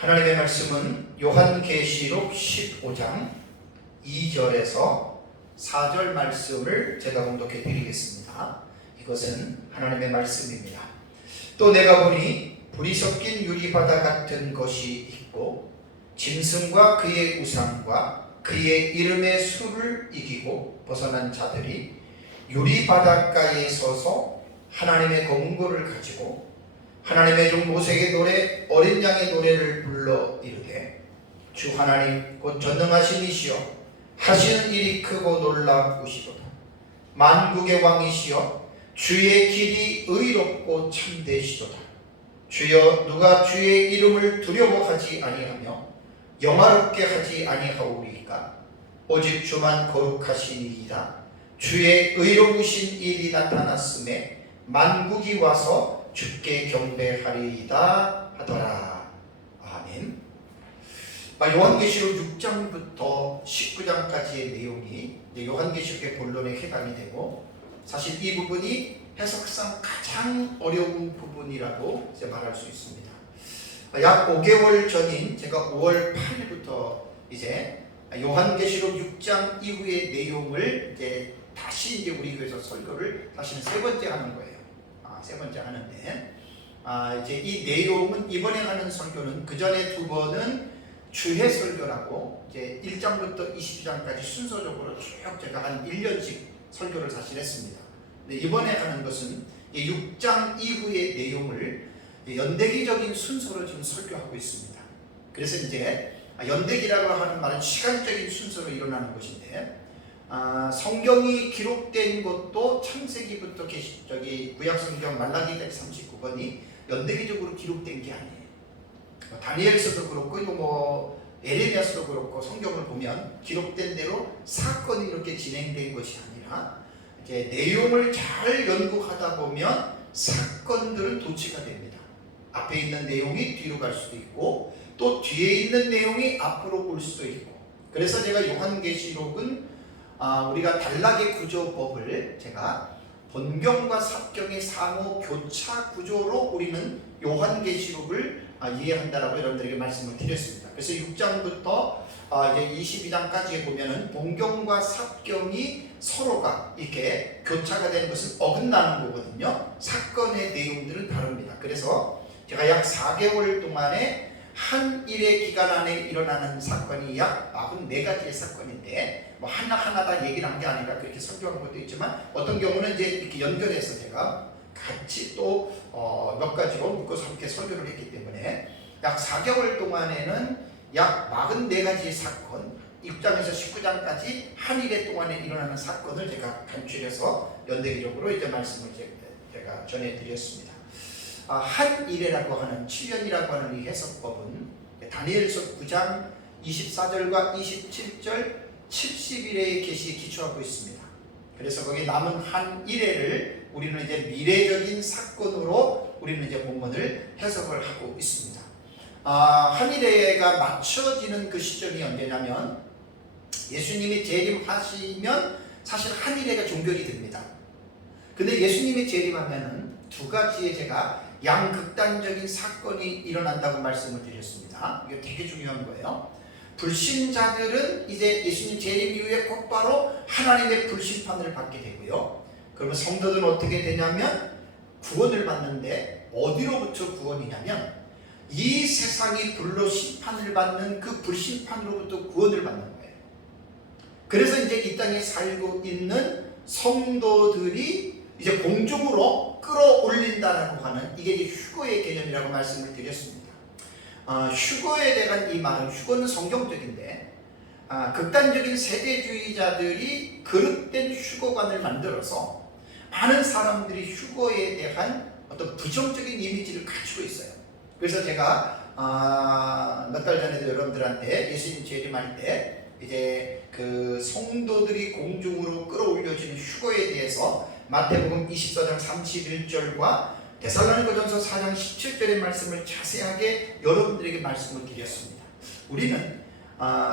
하나님의 말씀은 요한계시록 15장 2절에서 4절 말씀을 제가 봉독해 드리겠습니다. 이것은 하나님의 말씀입니다. 또 내가 보니 불이 섞인 유리바다 같은 것이 있고 짐승과 그의 우상과 그의 이름의 수를 이기고 벗어난 자들이 유리바닷가에 서서 하나님의 검은고를 가지고 하나님의 종 모세의 노래 어린 양의 노래를 불러 이르되 주 하나님 곧 전능하신 이시여 하시는 일이 크고 놀라우시도다. 만국의 왕이시여 주의 길이 의롭고 참되시도다. 주여 누가 주의 이름을 두려워하지 아니하며 영화롭게 하지 아니하오리까. 오직 주만 거룩하시니이다. 주의 의로우신 일이 나타났음에 만국이 와서 주께 경배하리이다 하더라. 아멘. 요한계시록 6장부터 19장까지의 내용이 요한계시록의 본론에 해당이 되고, 사실 이 부분이 해석상 가장 어려운 부분이라고 말할 수 있습니다. 약 5개월 전인 제가 5월 8일부터 이제 요한계시록 6장 이후의 내용을 다시 우리 교회에서 설교를 다시는 세 번째 하는 거예요. 세 번째 하는데, 이제 이 내용은 이번에 하는 설교는 그 전에 두 번은 주해 설교라고 이제 1장부터 20장까지 순서적으로 쭉 제가 한 1년씩 설교를 사실 했습니다. 근데 이번에 하는 것은 6장 이후의 내용을 연대기적인 순서로 지금 설교하고 있습니다. 그래서 이제 연대기라고 하는 말은 시간적인 순서로 일어나는 것인데, 성경이 기록된 것도 창세기부터 구약성경 말라기까지 39권이 연대기적으로 기록된 게 아니에요. 다니엘서도 그렇고 에레미야서도 그렇고 성경을 보면 기록된 대로 사건이 이렇게 진행된 것이 아니라 이제 내용을 잘 연구하다 보면 사건들은 도치가 됩니다. 앞에 있는 내용이 뒤로 갈 수도 있고 또 뒤에 있는 내용이 앞으로 올 수도 있고, 그래서 제가 요한계시록은 우리가 단락의 구조법을 제가 본경과 삽경의 상호 교차 구조로 우리는 요한계시록을 이해한다라고 여러분들에게 말씀을 드렸습니다. 그래서 6장부터 이제 22장까지 보면은 본경과 삽경이 서로가 이렇게 교차가 되는 것은 어긋나는 거거든요. 사건의 내용들은 다릅니다. 그래서 제가 약 4개월 동안에 한 일의 기간 안에 일어나는 사건이 약 44가지의 사건인데, 하나하나 다 얘기를 한 게 아니라 그렇게 설교한 것도 있지만, 어떤 경우는 이제 이렇게 연결해서 제가 같이 또 몇 가지로 묶어서 이렇게 설교를 했기 때문에 약 4개월 동안에는 약 44가지의 사건, 6장에서 19장까지 한 일의 동안에 일어나는 사건을 제가 간추려서 연대기적으로 이제 말씀을 제가 전해드렸습니다. 한 일이라고 하는 7년이라고 하는 이 해석법은 다니엘서 9장 24절과 27절 70일의 계시에 기초하고 있습니다. 그래서 거기 남은 한 일회를 우리는 이제 미래적인 사건으로 우리는 이제 본문을 해석을 하고 있습니다. 한 일회가 맞춰지는 그 시점이 언제냐면 예수님이 재림하시면 사실 한 일회가 종결이 됩니다. 근데 예수님이 재림하면은 두 가지의 제가 양극단적인 사건이 일어난다고 말씀을 드렸습니다. 이게 되게 중요한 거예요. 불신자들은 이제 예수님 재림 이후에 곧바로 하나님의 불심판을 받게 되고요. 그러면 성도들은 어떻게 되냐면 구원을 받는데, 어디로부터 구원이냐면 이 세상이 불로 심판을 받는 그 불심판으로부터 구원을 받는 거예요. 그래서 이제 이 땅에 살고 있는 성도들이 이제 공중으로 끌어올린다라고 하는, 이게 이제 휴거의 개념이라고 말씀을 드렸습니다. 휴거에 대한 이 말은, 휴거는 성경적인데 극단적인 세대주의자들이 그릇된 휴거관을 만들어서 많은 사람들이 휴거에 대한 어떤 부정적인 이미지를 갖추고 있어요. 그래서 제가 몇 달 전에도 여러분들한테 예수님 재림할 때 이제 그 성도들이 공중으로 끌어올려지는 휴거에 대해서 마태복음 24장 31절과 데살로니가전서 4장 17절의 말씀을 자세하게 여러분들에게 말씀을 드렸습니다. 우리는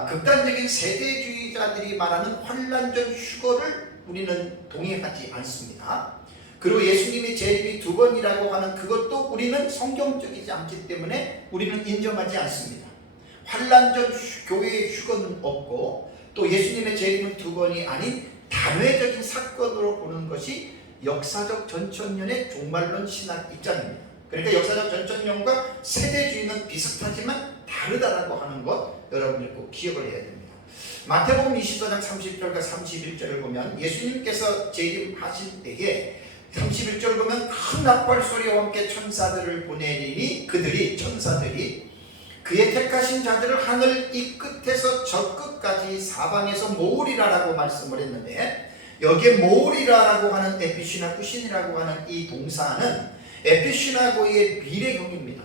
극단적인 세대주의자들이 말하는 환란전 휴거를 우리는 동의하지 않습니다. 그리고 예수님의 재림이 두 번이라고 하는 그것도 우리는 성경적이지 않기 때문에 우리는 인정하지 않습니다. 환란 전 교회의 휴거는 없고 또 예수님의 재림은 두 번이 아닌 단회적인 사건으로 보는 것이 역사적 전천년의 종말론 신학 입장입니다. 그러니까 역사적 전천년과 세대주의는 비슷하지만 다르다라고 하는 것 여러분들 꼭 기억을 해야 됩니다. 마태복음 24장 30절과 31절을 보면 예수님께서 재림하실 때에 31절 보면 큰 나팔 소리와 함께 천사들을 보내리니 그들이 천사들이 그의 택하신 자들을 하늘 이 끝에서 저 끝까지 사방에서 모으리라라고 말씀을 했는데 여기에 모으리라라고 하는 에피시나쿠신이라고 하는 이 동사는 에피시나고의 미래형입니다.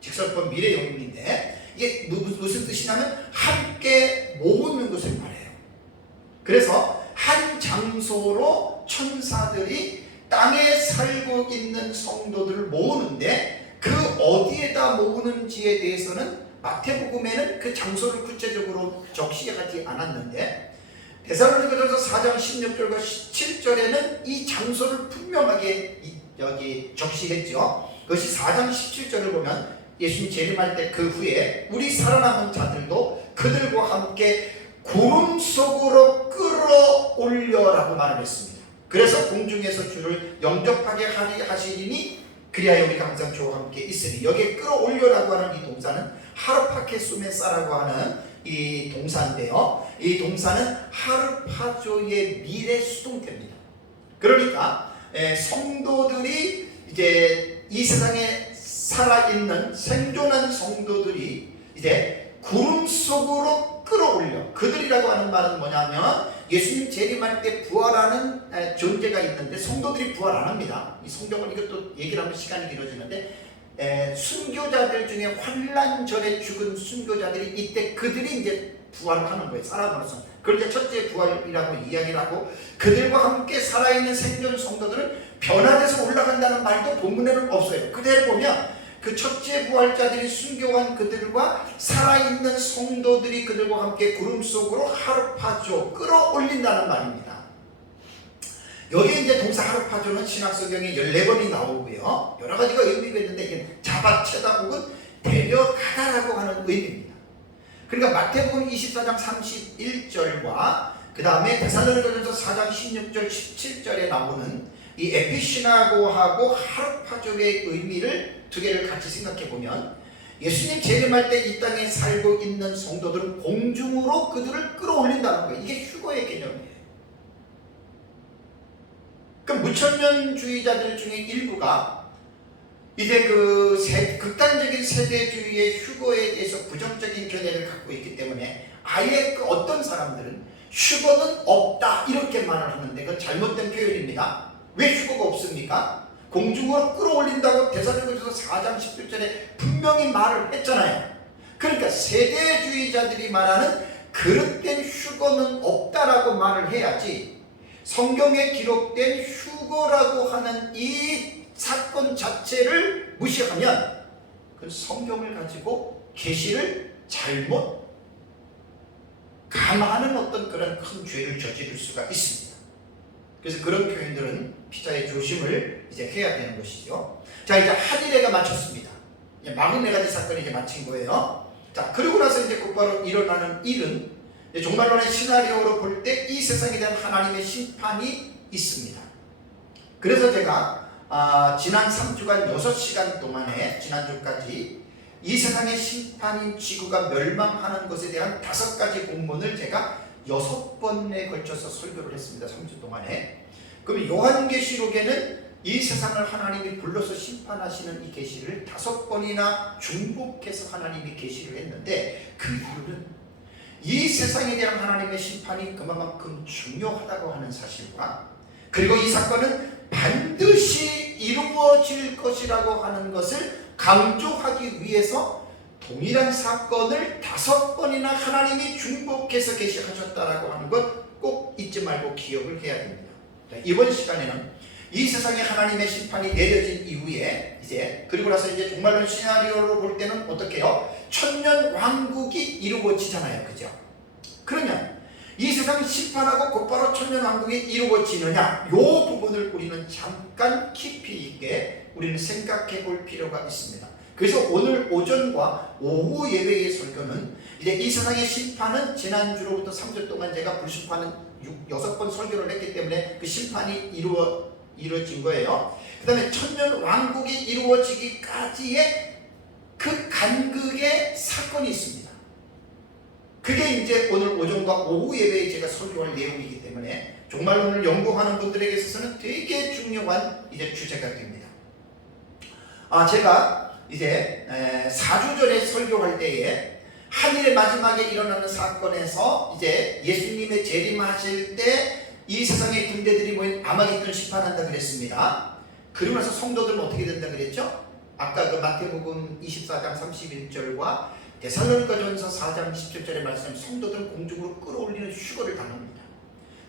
직설법 미래형인데 이게 무슨 뜻이냐면 함께 모으는 것을 말해요. 그래서 한 장소로 천사들이 땅에 살고 있는 성도들을 모으는데 그 어디에다 모으는지에 대해서는 마태복음에는 그 장소를 구체적으로 적시하지 않았는데 데살로니가전서 4장 16절과 17절에는 이 장소를 분명하게 여기 적시했죠. 그것이 4장 17절을 보면 예수님 재림할 때 그 후에 우리 살아남은 자들도 그들과 함께 구름 속으로 끌어올려라고 말을 했습니다. 그래서 공중에서 주를 영접하게 하시리니 그리하여 우리가 항상 주와 함께 있으니 여기에 끌어올려라고 하는 이 동사는 하르파케수메사라고 하는 이 동사인데요. 이 동사는 하르파조의 미래 수동태입니다. 그러니까 성도들이 이제 이 세상에 살아있는 생존한 성도들이 이제 구름 속으로 끌어올려 그들이라고 하는 말은 뭐냐면 예수님 재림할 때 부활하는 존재가 있는데 성도들이 부활 안 합니다. 이 성경은 이것도 얘기를 하면 시간이 길어지는데 순교자들 중에 환란 전에 죽은 순교자들이 이때 그들이 이제 부활을 하는 거예요. 살아남아서. 그러니까 첫째 부활이라고 이야기를 하고 그들과 함께 살아있는 생존 성도들은 변화돼서 올라간다는 말도 본문에는 없어요. 그대로 보면 그 첫째 부활자들이 순교한 그들과 살아있는 성도들이 그들과 함께 구름 속으로 하르파조 끌어올린다는 말입니다. 여기 이제 동사 하르파조는 신약성경에 14번이 나오고요. 여러 가지가 의미가 있는데 이게 잡아채다 혹은 데려가다라고 하는 의미입니다. 그러니까 마태복음 24장 31절과 그 다음에 데살로니가전서 4장 16절 17절에 나오는 이 에피시나고하고 하르파조의 의미를 두 개를 같이 생각해 보면 예수님 재림할 때 이 땅에 살고 있는 성도들은 공중으로 그들을 끌어올린다는 거예요. 이게 휴거의 개념이에요. 그럼 무천년주의자들 중에 일부가 이제 극단적인 세대주의의 휴거에 대해서 부정적인 견해를 갖고 있기 때문에 아예 그 어떤 사람들은 휴거는 없다 이렇게 말을 하는데 그건 잘못된 표현입니다. 왜 휴거가 없습니까? 공중으로 끌어올린다고 데살로니가전서 4장 17절에 분명히 말을 했잖아요. 그러니까 세대주의자들이 말하는 그릇된 휴거는 없다라고 말을 해야지 성경에 기록된 휴거라고 하는 이 사건 자체를 무시하면 그 성경을 가지고 계시를 잘못 감하는 어떤 그런 큰 죄를 저지를 수가 있습니다. 그래서 그런 표현들은 피자의 조심을 이제 해야 되는 것이죠. 자, 이제 하디레가 마쳤습니다. 44가지 사건이 이제 마친 거예요. 자, 그러고 나서 이제 곧바로 일어나는 일은 종말론의 시나리오로 볼 때 이 세상에 대한 하나님의 심판이 있습니다. 그래서 제가 지난 3주간 6시간 동안에 지난주까지 이 세상의 심판인 지구가 멸망하는 것에 대한 5가지 본문을 제가 6번에 걸쳐서 설교를 했습니다. 3주 동안에. 그럼 요한계시록에는 이 세상을 하나님이 불러서 심판하시는 이 계시를 5번이나 중복해서 하나님이 계시를 했는데 그 이유는 이 세상에 대한 하나님의 심판이 그만큼 중요하다고 하는 사실과 그리고 이 사건은 반드시 이루어질 것이라고 하는 것을 강조하기 위해서 동일한 사건을 5번이나 하나님이 중복해서 계시하셨다라고 하는 것 꼭 잊지 말고 기억을 해야 됩니다. 이번 시간에는 이 세상에 하나님의 심판이 내려진 이후에 이제 그리고 나서 이제 종말론 시나리오로 볼 때는 어떻게 해요? 천년 왕국이 이루어지잖아요. 그죠? 그러면 이 세상 심판하고 곧바로 천년왕국이 이루어지느냐, 이 부분을 우리는 잠깐 깊이 있게 우리는 생각해 볼 필요가 있습니다. 그래서 오늘 오전과 오후 예배의 설교는 이제 이 세상의 심판은 지난주로부터 3주 동안 제가 불심판은 6번 설교를 했기 때문에 그 심판이 이루어진 거예요. 그 다음에 천년왕국이 이루어지기까지의 그 간극의 사건이 있습니다. 그게 이제 오늘 오전과 오후 예배에 제가 설교할 내용이기 때문에 정말 오늘 연구하는 분들에게 있어서는 되게 중요한 이제 주제가 됩니다. 제가 이제 4주 전에 설교할 때에 한일의 마지막에 일어나는 사건에서 이제 예수님의 재림하실 때 이 세상의 군대들이 모인 아마겟돈 심판한다 그랬습니다. 그러고 나서 성도들은 어떻게 된다 그랬죠? 아까 그 마태복음 24장 31절과 데살로니가전서 4장 17절의 말씀, 성도들은 공중으로 끌어올리는 휴거를 당합니다.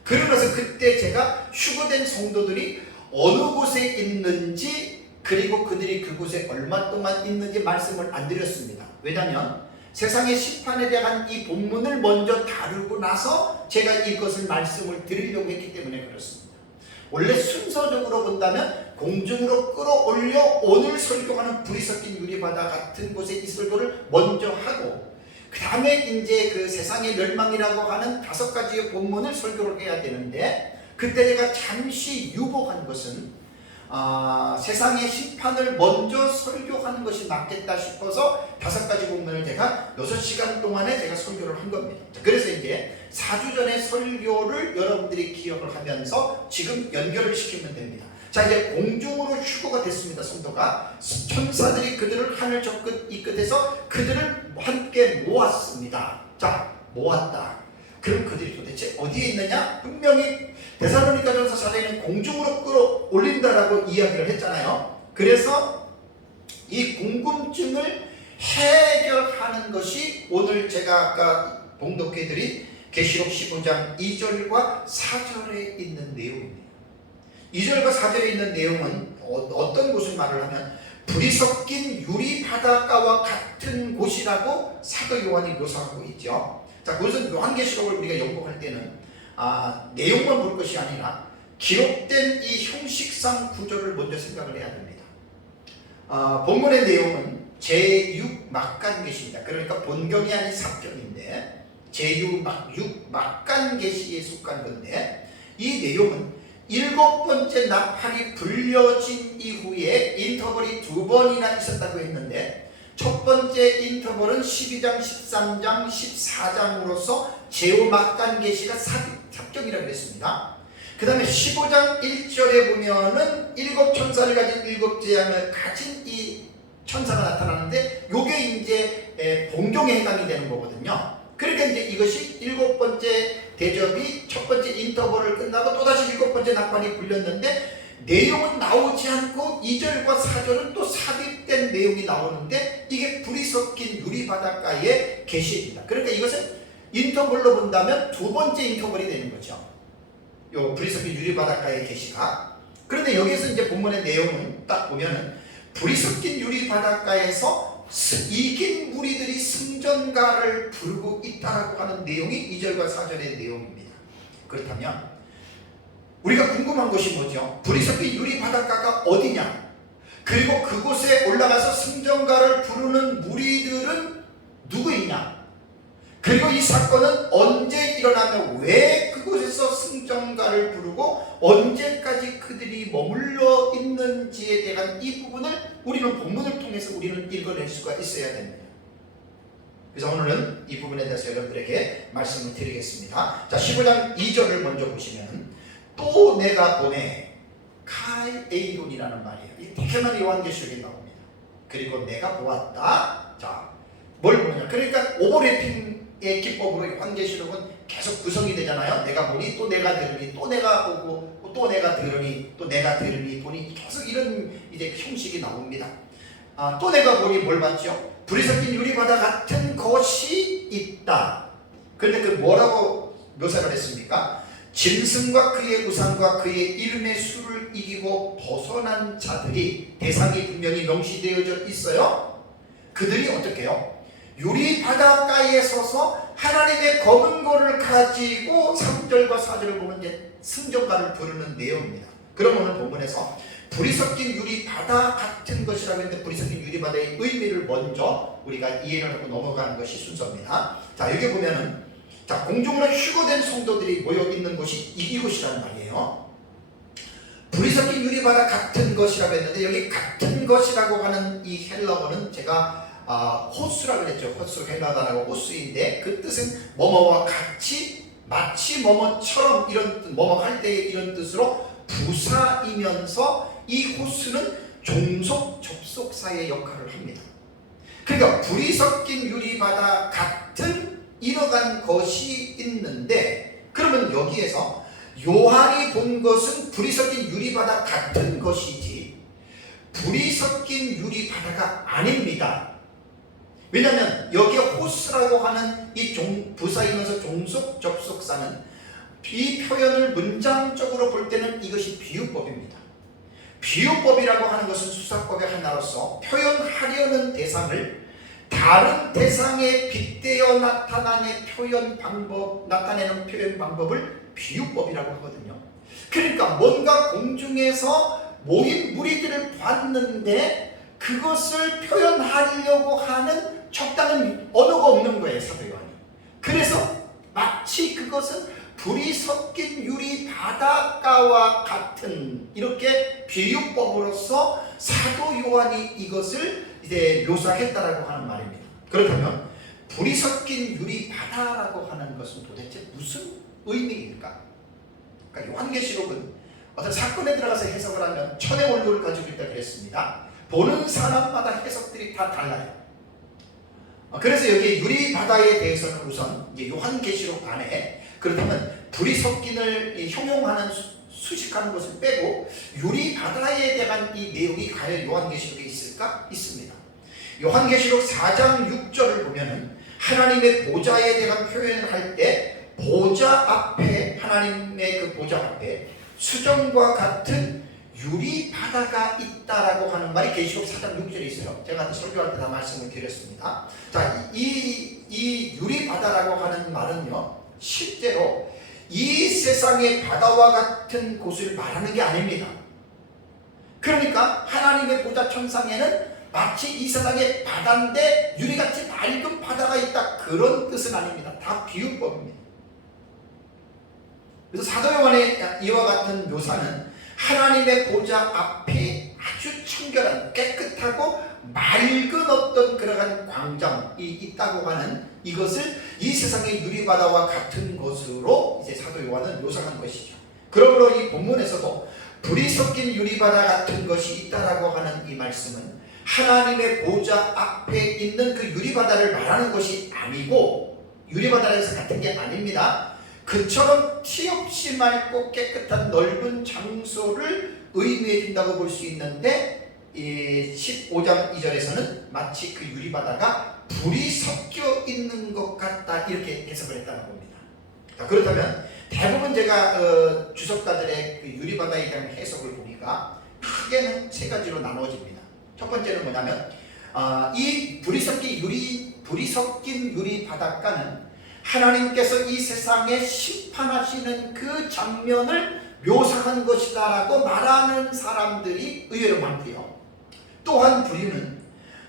그러면서 그때 제가 휴거된 성도들이 어느 곳에 있는지 그리고 그들이 그곳에 얼마 동안 있는지 말씀을 안 드렸습니다. 왜냐하면 세상의 심판에 대한 이 본문을 먼저 다루고 나서 제가 이것을 말씀을 드리려고 했기 때문에 그렇습니다. 원래 순서적으로 본다면 공중으로 끌어올려 오늘 설교하는 불이 섞인 유리바다 같은 곳에 이 설교를 먼저 하고 그 다음에 이제 그 세상의 멸망이라고 하는 5가지의 본문을 설교를 해야 되는데 그때 제가 잠시 유복한 것은 세상의 심판을 먼저 설교하는 것이 낫겠다 싶어서 5가지 본문을 제가 6시간 동안에 제가 설교를 한 겁니다. 그래서 이제 4주 전에 설교를 여러분들이 기억을 하면서 지금 연결을 시키면 됩니다. 자, 이제 공중으로 휴거가 됐습니다. 성도가 천사들이 그들을 하늘 저 끝 이 끝에서 그들을 함께 모았습니다. 자, 모았다. 그럼 그들이 도대체 어디에 있느냐? 분명히 데살로니가전서 4장에는 공중으로 끌어올린다라고 이야기를 했잖아요. 그래서 이 궁금증을 해결하는 것이 오늘 제가 아까 봉독해드린 계시록 15장 2절과 4절에 있는 내용입니다. 2절과 4절에 있는 내용은 어떤 곳을 말을 하면 불이 섞인 유리 바닷가와 같은 곳이라고 사도 요한이 묘사하고 있죠. 자, 그것은 요한계시록을 우리가 연구할 때는 내용만 볼 것이 아니라 기록된 이 형식상 구조를 먼저 생각을 해야 됩니다. 본문의 내용은 제6막간계시입니다. 그러니까 본경이 아닌 삽경인데 제6막간계시에 속한 건데 이 내용은 7번째 나팔이 불려진 이후에 인터벌이 2번이나 있었다고 했는데 첫 번째 인터벌은 12장, 13장, 14장으로서 제5막간계시가 삽경이라고 했습니다. 그 다음에 15장 1절에 보면은 7천사를 가진 7재앙을 가진 이 천사가 나타나는데 요게 이제 본경에 해당이 되는 거거든요. 그러니까 이제 이것이 7번째 대접이 첫 번째 인터벌을 끝나고 또다시 7번째 나팔이 불렸는데 내용은 나오지 않고 2절과 4절은 또 삽입된 내용이 나오는데 이게 불이 섞인 유리 바닷가의 계시입니다. 그러니까 이것은 인터벌로 본다면 2번째 인터벌이 되는 거죠. 요 불이 섞인 유리 바닷가의 계시가. 그런데 여기서 이제 본문의 내용은 딱 보면은 불이 섞인 유리 바닷가에서 이긴 무리들이 승전가를 부르고 있다라고 하는 내용이 2절과 4절의 내용입니다. 그렇다면 우리가 궁금한 것이 뭐죠? 불이 섞인 유리 바닷가가 어디냐? 그리고 그곳에 올라가서 승전가를 부르는 무리들은 누구이냐? 그리고 이 사건은 언제 일어나며 왜 그곳에서 승전가를 부르고 언제까지 그들이 머물러 있는지에 대한 이 부분을 우리는 본문을 통해서 우리는 읽어낼 수가 있어야 됩니다. 그래서 오늘은 이 부분에 대해서 여러분들에게 말씀을 드리겠습니다. 자, 15장 2절을 먼저 보시면 또 내가 보내 카이에이돈이라는 말이에요. 이 되게 많이 요한계시록에 나옵니다. 그리고 내가 보았다. 자, 뭘 보느냐? 그러니까 오버래핑의 기법으로 요한계시록은 계속 구성이 되잖아요. 내가 보니 또 내가 들으니 또 내가 보고 또 내가 들으니 또 내가 들으니 보니 계속 이런 이제 형식이 나옵니다. 또 내가 보니 뭘 봤죠? 불이 섞인 유리바다 같은 것이 있다. 그런데 그 뭐라고 묘사를 했습니까? 짐승과 그의 우상과 그의 이름의 수를 이기고 벗어난 자들이 대상이 분명히 명시되어져 있어요. 그들이 어떻게 해요? 유리 바닷가에 서서 하나님의 검은 고를 가지고 3절과 4절을 보면 이제 승전가를 부르는 내용입니다. 그럼 오늘 본문에서 불이 섞인 유리 바다 같은 것이라고 했는데 불이 섞인 유리 바다의 의미를 먼저 우리가 이해를 하고 넘어가는 것이 순서입니다. 자, 여기 보면은 자, 공중으로 휴거된 성도들이 모여 있는 곳이 이곳이라는 말이에요. 불이 섞인 유리 바다 같은 것이라고 했는데 여기 같은 것이라고 하는 이 헬라어는 제가 호수라고 그랬죠. 호수 헬라어라고 호수인데 그 뜻은 뭐뭐와 같이 마치 뭐뭐처럼 이런 뭐뭐 할 때의 이런 뜻으로 부사이면서 이 호수는 종속 접속사의 역할을 합니다. 그러니까 불이 섞인 유리바다 같은 이러한 것이 있는데 그러면 여기에서 요한이 본 것은 불이 섞인 유리바다 같은 것이지 불이 섞인 유리바다가 아닙니다. 왜냐하면 여기에 호수라고 하는 이 부사이면서 종속 접속사는 이 표현을 문장적으로 볼 때는 이것이 비유법입니다. 비유법이라고 하는 것은 수사법의 하나로서 표현하려는 대상을 다른 대상에 빗대어 나타내는 표현 방법을 비유법이라고 하거든요. 그러니까 뭔가 공중에서 모인 무리들을 봤는데 그것을 표현하려고 하는 적당한 언어가 없는 거예요, 사도 요한이. 그래서 마치 그것은 불이 섞인 유리 바닷가와 같은 이렇게 비유법으로서 사도 요한이 이것을 이제 묘사했다라고 하는 말입니다. 그렇다면 불이 섞인 유리 바다라고 하는 것은 도대체 무슨 의미일까? 그러니까 요한계시록은 어떤 사건에 들어가서 해석을 하면 천의 원료를 가지고 있다 그랬습니다. 보는 사람마다 해석들이 다 달라요. 그래서 여기 유리 바다에 대해서는 우선 이제 요한계시록 안에 그렇다면 불이 섞인을 형용하는 수식하는 것을 빼고 유리 바다에 대한 이 내용이 과연 요한계시록에 있을까? 있습니다. 요한계시록 4장 6절을 보면은 하나님의 보좌에 대한 표현을 할 때 보좌 앞에 하나님의 그 보좌 앞에 수정과 같은 유리 바다가 있다라고 하는 말이 계시록 4장 6절에 있어요. 제가 설교할 때 다 말씀을 드렸습니다. 자, 이 유리 바다라고 하는 말은요, 실제로 이 세상의 바다와 같은 곳을 말하는 게 아닙니다. 그러니까 하나님의 보좌 천상에는 마치 이 세상의 바다인데 유리같이 맑은 바다가 있다 그런 뜻은 아닙니다. 다 비유법입니다. 그래서 사도 요한의 이와 같은 묘사는 하나님의 보좌 앞에 아주 청결한 깨끗하고 맑은 어떤 그러한 광장이 있다고 하는 이것을 이 세상의 유리바다와 같은 것으로 이제 사도 요한은 묘사한 것이죠. 그러므로 이 본문에서도 불이 섞인 유리바다 같은 것이 있다라고 하는 이 말씀은 하나님의 보좌 앞에 있는 그 유리바다를 말하는 것이 아니고 유리바다에서 같은 게 아닙니다. 그처럼 티 없이 맑고 깨끗한 넓은 장소를 의미해 준다고 볼 수 있는데 15장 2절에서는 마치 그 유리바다가 불이 섞여 있는 것 같다 이렇게 해석을 했다는 겁니다. 자, 그렇다면 대부분 제가 주석가들의 그 유리바다에 대한 해석을 보니까 크게는 세 가지로 나누어집니다. 첫 번째는 뭐냐면 이 불이 섞인 유리 바닷가는 하나님께서 이 세상에 심판하시는 그 장면을 묘사한 것이다라고 말하는 사람들이 의외로 많고요. 또한 불의는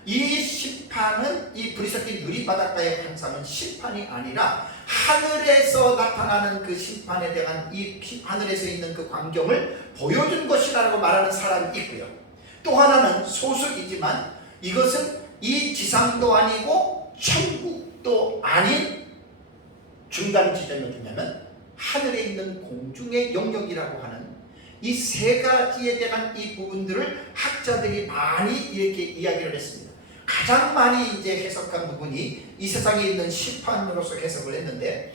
이 심판은 이 불이 섞인 유리 바닷가의 환상은 심판이 아니라 하늘에서 나타나는 그 심판에 대한 이 하늘에서 있는 그 광경을 보여준 것이라고 말하는 사람이 있고요. 또 하나는 소수이지만 이것은 이 지상도 아니고 천국도 아닌 중간 지점이 어디냐면 하늘에 있는 공중의 영역이라고 하는 이 세 가지에 대한 이 부분들을 학자들이 많이 이렇게 이야기를 했습니다. 가장 많이 이제 해석한 부분이 이 세상에 있는 심판으로서 해석을 했는데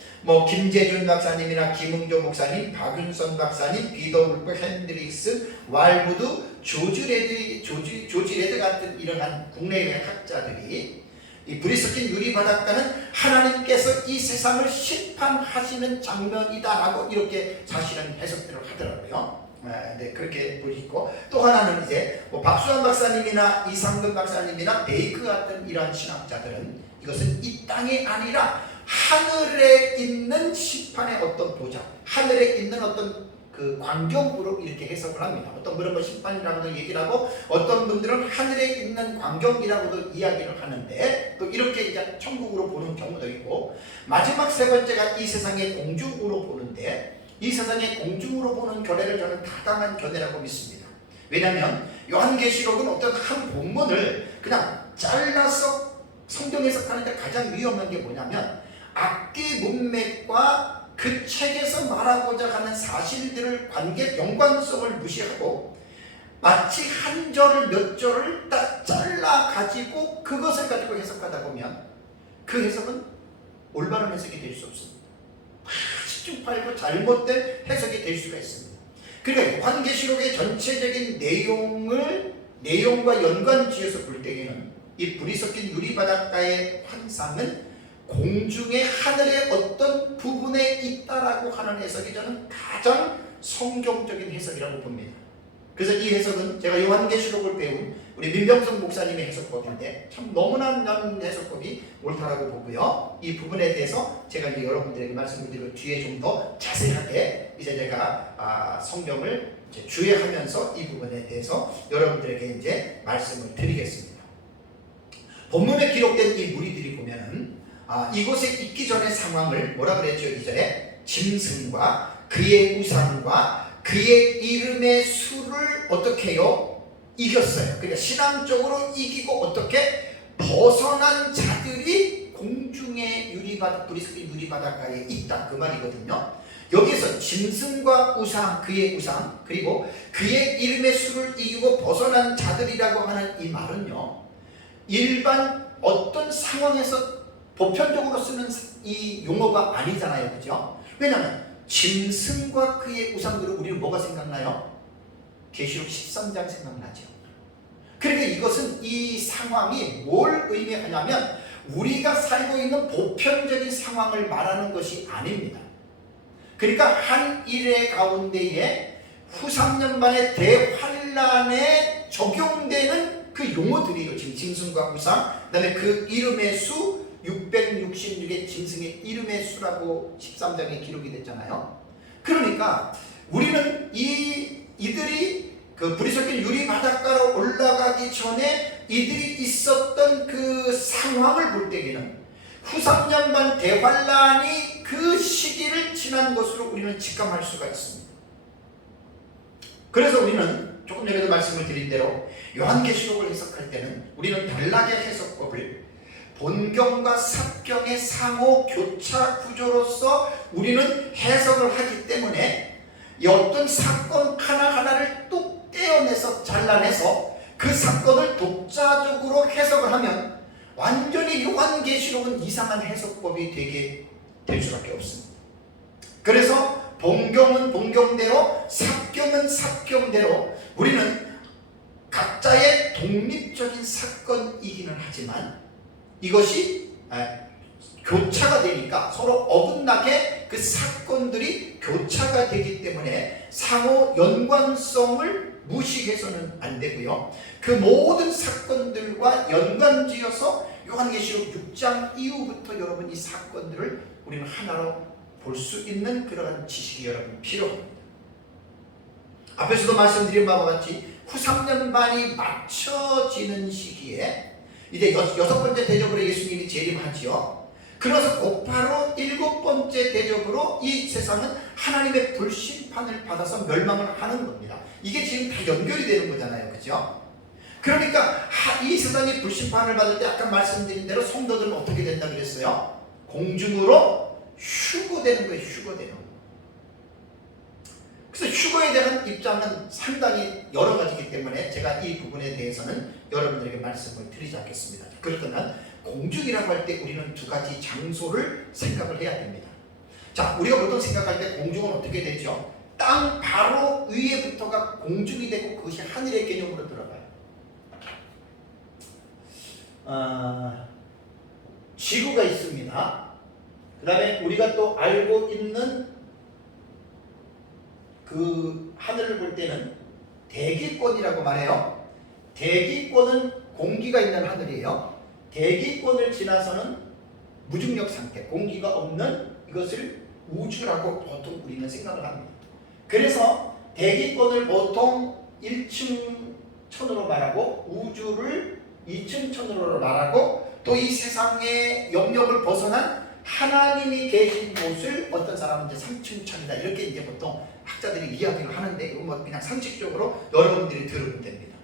김재준 박사님이나 김응조 목사님, 박윤선 박사님, 비더울프, 핸드릭스, 왈부드, 조지 레드 같은 이러한 국내외 학자들이 이 불이 섞인 유리 바닷가는 하나님께서 이 세상을 심판하시는 장면이다라고 이렇게 사실은 해석들을 하더라고요. 네, 그렇게 보시고 또 하나는 이제 박수환 박사님이나 이상근 박사님이나 베이크 같은 이러한 신학자들은 이것은 이 땅이 아니라 하늘에 있는 심판의 어떤 보좌, 하늘에 있는 어떤 그 광경으로 이렇게 해석을 합니다. 어떤 분은 심판이라고도 얘기를 하고 어떤 분들은 하늘에 있는 광경이라고도 이야기를 하는데 또 이렇게 이제 천국으로 보는 경우도 있고 마지막 세 번째가 이 세상의 공중으로 보는데 이 세상의 공중으로 보는 견해를 저는 타당한 견해라고 믿습니다. 왜냐하면 요한계시록은 어떤 한 본문을 그냥 잘라서 성경 해석하는데 가장 위험한 게 뭐냐면 앞뒤 문맥과 그 책에서 말하고자 하는 사실들을 관계 연관성을 무시하고 마치 한 절을 몇 절을 딱 잘라 가지고 그것을 가지고 해석하다 보면 그 해석은 올바른 해석이 될 수 없습니다. 십중팔구 잘못된 해석이 될 수가 있습니다. 그러니까 요한계시록의 전체적인 내용과 연관지어서 볼 때에는 이 불이 섞인 유리바닷가의 환상은 공중의 하늘의 어떤 부분에 있다라고 하는 해석이 저는 가장 성경적인 해석이라고 봅니다. 그래서 이 해석은 제가 요한계시록을 배운 우리 민병성 목사님의 해석법인데 참 너무나 나는 해석법이 옳다라고 보고요. 이 부분에 대해서 제가 이제 여러분들에게 말씀을 드리고 뒤에 좀 더 자세하게 이제 제가 성경을 이제 주의하면서 이 부분에 대해서 여러분들에게 이제 말씀을 드리겠습니다. 본문에 기록된 이 무리들이 보면은 이곳에 있기 전의 상황을 뭐라 그랬죠? 2절에 짐승과 그의 우상과 그의 이름의 수를 어떻게 해요? 이겼어요. 그러니까 신앙적으로 이기고 어떻게 벗어난 자들이 공중의 유리바닷가에 있다 그 말이거든요. 여기서 짐승과 우상, 그의 우상 그리고 그의 이름의 수를 이기고 벗어난 자들이라고 하는 이 말은요, 일반 어떤 상황에서 보편적으로 쓰는 이 용어가 아니잖아요. 그죠? 왜냐하면 짐승과 그의 우상들은 우리는 뭐가 생각나요? 계시록 13장 생각나죠. 그러니까 이것은 이 상황이 뭘 의미하냐면 우리가 살고 있는 보편적인 상황을 말하는 것이 아닙니다. 그러니까 한 일의 가운데에 후 3년 만에 대환란에 적용되는 그 용어들이에요. 지금 짐승과 우상, 그 다음에 그 이름의 수 666의 짐승의 이름의 수라고 13장에 기록이 됐잖아요. 그러니까 우리는 이들이 그 불이 섞인 유리 바닷가로 올라가기 전에 이들이 있었던 그 상황을 볼 때에는 후 3년 반 대환란이 그 시기를 지난 것으로 우리는 직감할 수가 있습니다. 그래서 우리는 조금 전에도 말씀을 드린 대로 요한계시록을 해석할 때는 우리는 단락의 해석법을 본경과 삽경의 상호 교차 구조로서 우리는 해석을 하기 때문에 이 어떤 사건 하나하나를 뚝 떼어내서 잘라내서 그 사건을 독자적으로 해석을 하면 완전히 요한계시록은 이상한 해석법이 되게 될 수밖에 없습니다. 그래서 본경은 본경대로 삽경은 삽경대로 우리는 각자의 독립적인 사건이기는 하지만 이것이 교차가 되니까 서로 어긋나게 그 사건들이 교차가 되기 때문에 상호 연관성을 무시해서는 안 되고요. 그 모든 사건들과 연관지어서 요한계시록 6장 이후부터 여러분 이 사건들을 우리는 하나로 볼 수 있는 그러한 지식이 여러분 필요합니다. 앞에서도 말씀드린 바와 같이 후 3년 반이 맞춰지는 시기에 이제 여섯 번째 대접으로 예수님이 재림하지요. 그래서 곧바로 일곱 번째 대접으로 이 세상은 하나님의 불심판을 받아서 멸망을 하는 겁니다. 이게 지금 다 연결이 되는 거잖아요. 그죠? 그러니까 이 세상이 불심판을 받을 때 아까 말씀드린 대로 성도들은 어떻게 된다 그랬어요? 공중으로 휴거되는 거예요. 휴거되는 거. 그래서 휴거에 대한 입장은 상당히 여러 가지이기 때문에 제가 이 부분에 대해서는 여러분들에게 말씀을 드리지 않겠습니다. 그렇다면 공중이라고 할 때 우리는 두 가지 장소를 생각을 해야 됩니다. 자, 우리가 보통 생각할 때 공중은 어떻게 되죠? 땅 바로 위에부터가 공중이 되고 그것이 하늘의 개념으로 들어가요. 지구가 있습니다. 그 다음에 우리가 또 알고 있는 그 하늘을 볼 때는 대기권이라고 말해요. 대기권은 공기가 있는 하늘이에요. 대기권을 지나서는 무중력 상태, 공기가 없는 이것을 우주라고 보통 우리는 생각을 합니다. 그래서 대기권을 보통 1층 천으로 말하고 우주를 2층 천으로 말하고 또 이 세상의 영역을 벗어난 하나님이 계신 곳을 어떤 사람은 이제 3층 천이다 이렇게 이제 보통 학자들이 이야기를 하는데 이건 뭐 그냥 상식적으로 여러분들이 들으면 됩니다.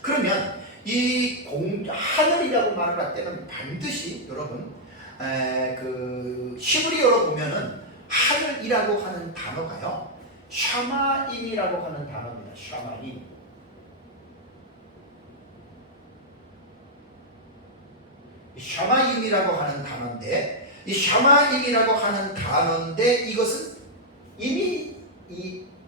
그러면 이 하늘이라고 말을 할 때는 반드시 여러분 그 히브리어로 보면은 하늘이라고 하는 단어가요 샤마임이라고 하는 단어입니다. 샤마임. 샤마임이라고 하는 단어인데 이 샤마임이라고 하는 단어인데 이것은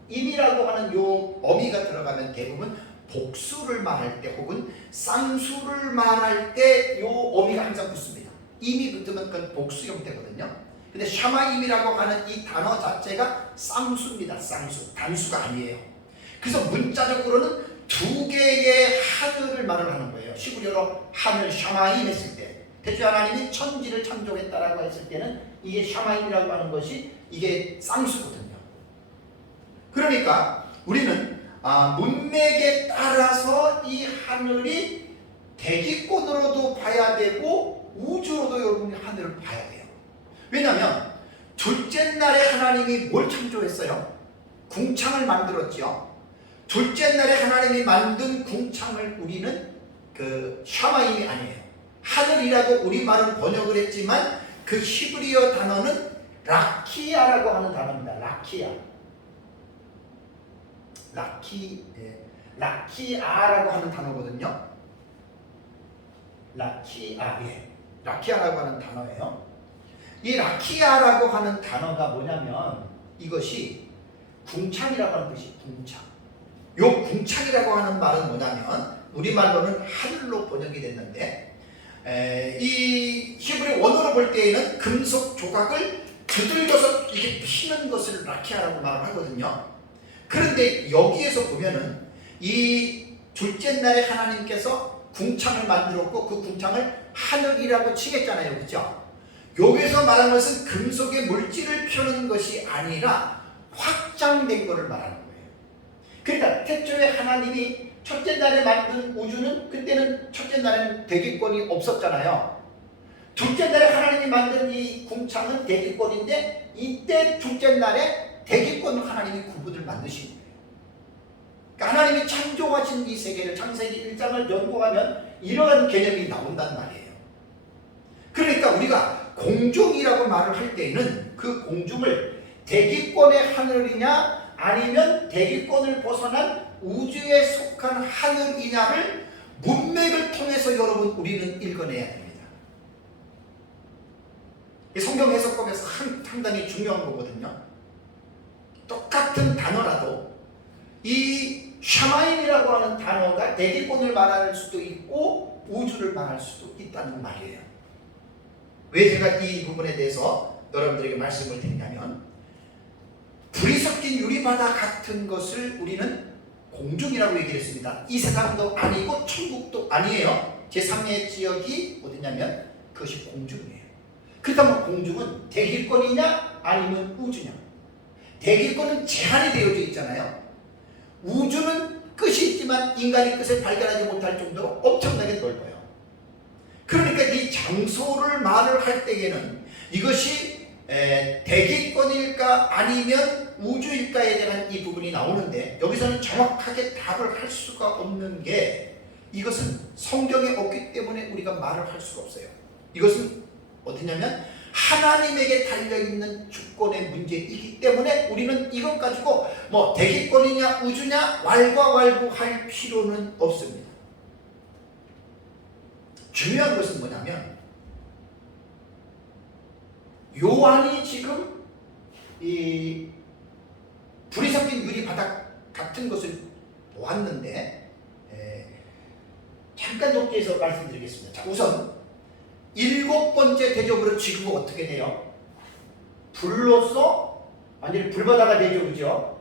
임이라고 하는 요 어미가 들어가면 대부분 복수를 말할 때 혹은 쌍수를 말할 때 요 어미가 항상 붙습니다. 임이 붙으면 그건 복수 형태거든요. 근데 샤마임이라고 하는 이 단어 자체가 쌍수입니다. 쌍수. 단수가 아니에요. 그래서 문자적으로는 두 개의 하늘을 말을 하는 거예요. 히브리어로 하늘 샤마임 했을 때 대주 하나님이 천지를 창조했다라고 했을 때는 이게 샤마임이라고 하는 것이 이게 쌍수거든요. 그러니까 우리는 문맥에 따라서 이 하늘이 대기권으로도 봐야 되고 우주로도 여러분이 하늘을 봐야 돼요. 왜냐하면 둘째 날에 하나님이 뭘 창조했어요? 궁창을 만들었죠. 둘째 날에 하나님이 만든 궁창을 우리는 그 샤마임이 아니에요. 하늘이라고 우리말은 번역을 했지만 그 히브리어 단어는 라키아라고 하는 단어입니다. 라키아라고 하는 단어거든요. 라키아라고 하는 단어예요. 이 라키아라고 하는 단어가 뭐냐면 이것이 궁창이라고 하는 뜻이 궁창. 요 궁창이라고 하는 말은 뭐냐면 우리말로는 하늘로 번역이 됐는데 이 히브리 원어로 볼 때에는 금속 조각을 두들겨서 이게 피는 것을 라키아라고 말을 하거든요. 그런데 여기에서 보면은 이 둘째 날에 하나님께서 궁창을 만들었고 그 궁창을 하늘이라고 칭했잖아요. 그렇죠? 여기서 말하는 것은 금속의 물질을 펴는 것이 아니라 확장된 것을 말하는 거예요. 그러니까 태초에 하나님이 첫째 날에 만든 우주는 그때는 첫째 날에는 대기권이 없었잖아요. 둘째 날에 하나님이 만든 이 궁창은 대기권인데 이때 둘째 날에 대기권을 하나님이 구분을 만드신 거예요. 그러니까 하나님이 창조하신 이 세계를 창세기 1장을 연구하면 이러한 개념이 나온단 말이에요. 그러니까 우리가 공중이라고 말을 할 때는 그 공중을 대기권의 하늘이냐 아니면 대기권을 벗어난 우주에 속한 하늘이냐를 문맥을 통해서 여러분 우리는 읽어내야 됩니다. 이 성경 해석법에서 상당히 중요한 거거든요. 똑같은 단어라도 이 샤마임이라고 하는 단어가 대기권을 말할 수도 있고 우주를 말할 수도 있다는 말이에요. 왜 제가 이 부분에 대해서 여러분들에게 말씀을 드리냐면 불이 섞인 유리바다 같은 것을 우리는 공중이라고 얘기를 했습니다. 이 세상도 아니고 천국도 아니에요. 제3의 지역이 어디냐면 그것이 공중이에요. 그렇다면 공중은 대기권이냐 아니면 우주냐? 대기권은 제한이 되어져 있잖아요. 우주는 끝이 있지만 인간이 끝을 발견하지 못할 정도로 엄청나게 넓어요. 그러니까 이 장소를 말을 할 때에는 이것이 대기권일까 아니면 우주일까에 대한 이 부분이 나오는데 여기서는 정확하게 답을 할 수가 없는 게 이것은 성경에 없기 때문에 우리가 말을 할 수가 없어요. 이것은 어디냐면 하나님에게 달려있는 주권의 문제이기 때문에 우리는 이것 가지고 뭐 대기권이냐 우주냐 왈가왈부할 필요는 없습니다. 중요한 것은 뭐냐면 요한이 지금 이 불이 섞인 유리 바닥 같은 것을 보았는데 잠깐 돕기해서 말씀드리겠습니다. 자, 우선 7번째 대접으로 지구가 어떻게 돼요? 불로서 완전히 불바다가 되죠, 그죠?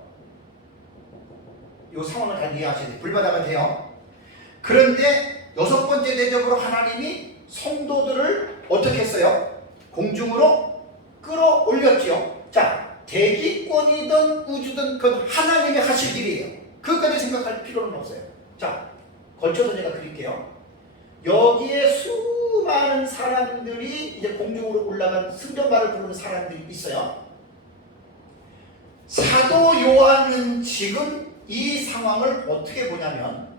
이 상황을 다 이해하셔야 돼요. 불바다가 돼요. 그런데 6번째 대접으로 하나님이 성도들을 어떻게 했어요? 공중으로 끌어올렸지요. 자, 대기권이든 우주든 그건 하나님이 하실 일이에요. 그것까지 생각할 필요는 없어요. 자, 걸쳐서 제가 그릴게요. 여기에 수많은 사람들이 이제 공중으로 올라간 승전가를 부르는 사람들이 있어요. 사도 요한은 지금 이 상황을 어떻게 보냐면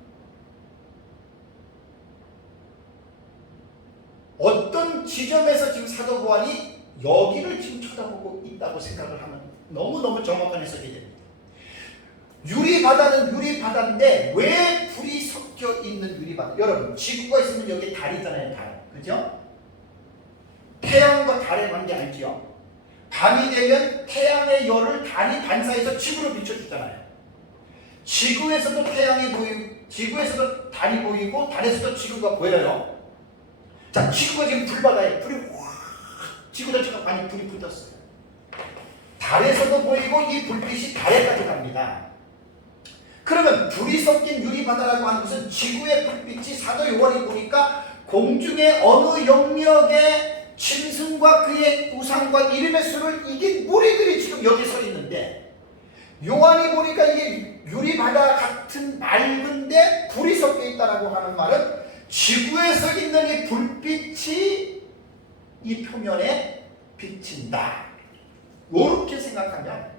어떤 지점에서 지금 사도 요한이 여기를 지금 쳐다보고 있다고 생각을 하면 너무너무 정확한 해석이 됩니다. 유리바다는 유리바다인데 왜 불이 섞여 있는 유리바다? 여러분, 지구가 있으면 여기 달이 있잖아요. 달. 그죠? 태양과 달의 관계 알지요? 밤이 되면 태양의 열을 달이 반사해서 지구로 비춰주잖아요. 지구에서도 태양이 보이고 지구에서도 달이 보이고 달에서도 지구가 보여요. 자, 지구가 지금 불바다에 불이 확 지구 자체가 많이 불이 붙었어요. 달에서도 보이고 이 불빛이 달에까지 갑니다. 그러면 불이 섞인 유리바다라고 하는 것은 지구의 불빛이 사도 요한이 보니까 공중의 어느 영역에 짐승과 그의 우상과 이름의 수를 이긴 무리들이 지금 여기 서 있는데, 요한이 보니까 이게 유리바다 같은 맑은데 불이 섞여 있다라고 하는 말은 지구에 서 있는 이 불빛이 이 표면에 비친다. 이렇게 생각하면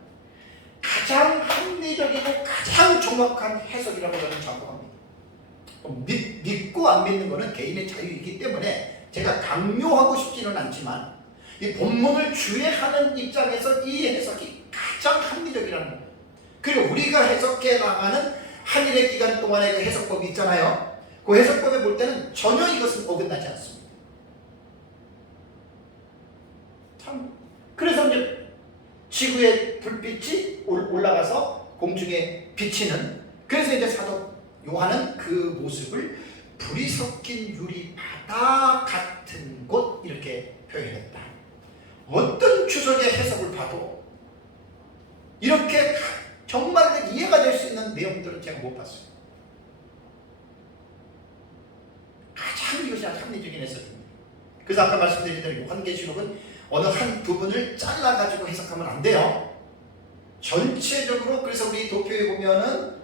가장 합리적이고 가장 정확한 해석이라고 저는 작성합니다. 믿고 안 믿는 것은 개인의 자유이기 때문에 제가 강요하고 싶지는 않지만 이 본문을 주의하는 입장에서 이 해석이 가장 합리적이라는 겁니다. 그리고 우리가 해석해 나가는 한일의 기간 동안의 그 해석법이 있잖아요. 그 해석법에 볼 때는 전혀 이것은 어긋나지 않습니다. 참, 그래서 이제 지구의 불빛이 올라가서 공중에 비치는, 그래서 이제 사도 요한은 그 모습을 불이 섞인 유리바다 같은 곳 이렇게 표현했다. 어떤 추석의 해석을 봐도 이렇게 정말 이해가 될 수 있는 내용들은 제가 못 봤어요. 가장 이것이 합리적인 해석입니다. 그래서 아까 말씀드린 대로 요한계시록은 어느 한 부분을 잘라가지고 해석하면 안 돼요. 전체적으로. 그래서 우리 도표에 보면은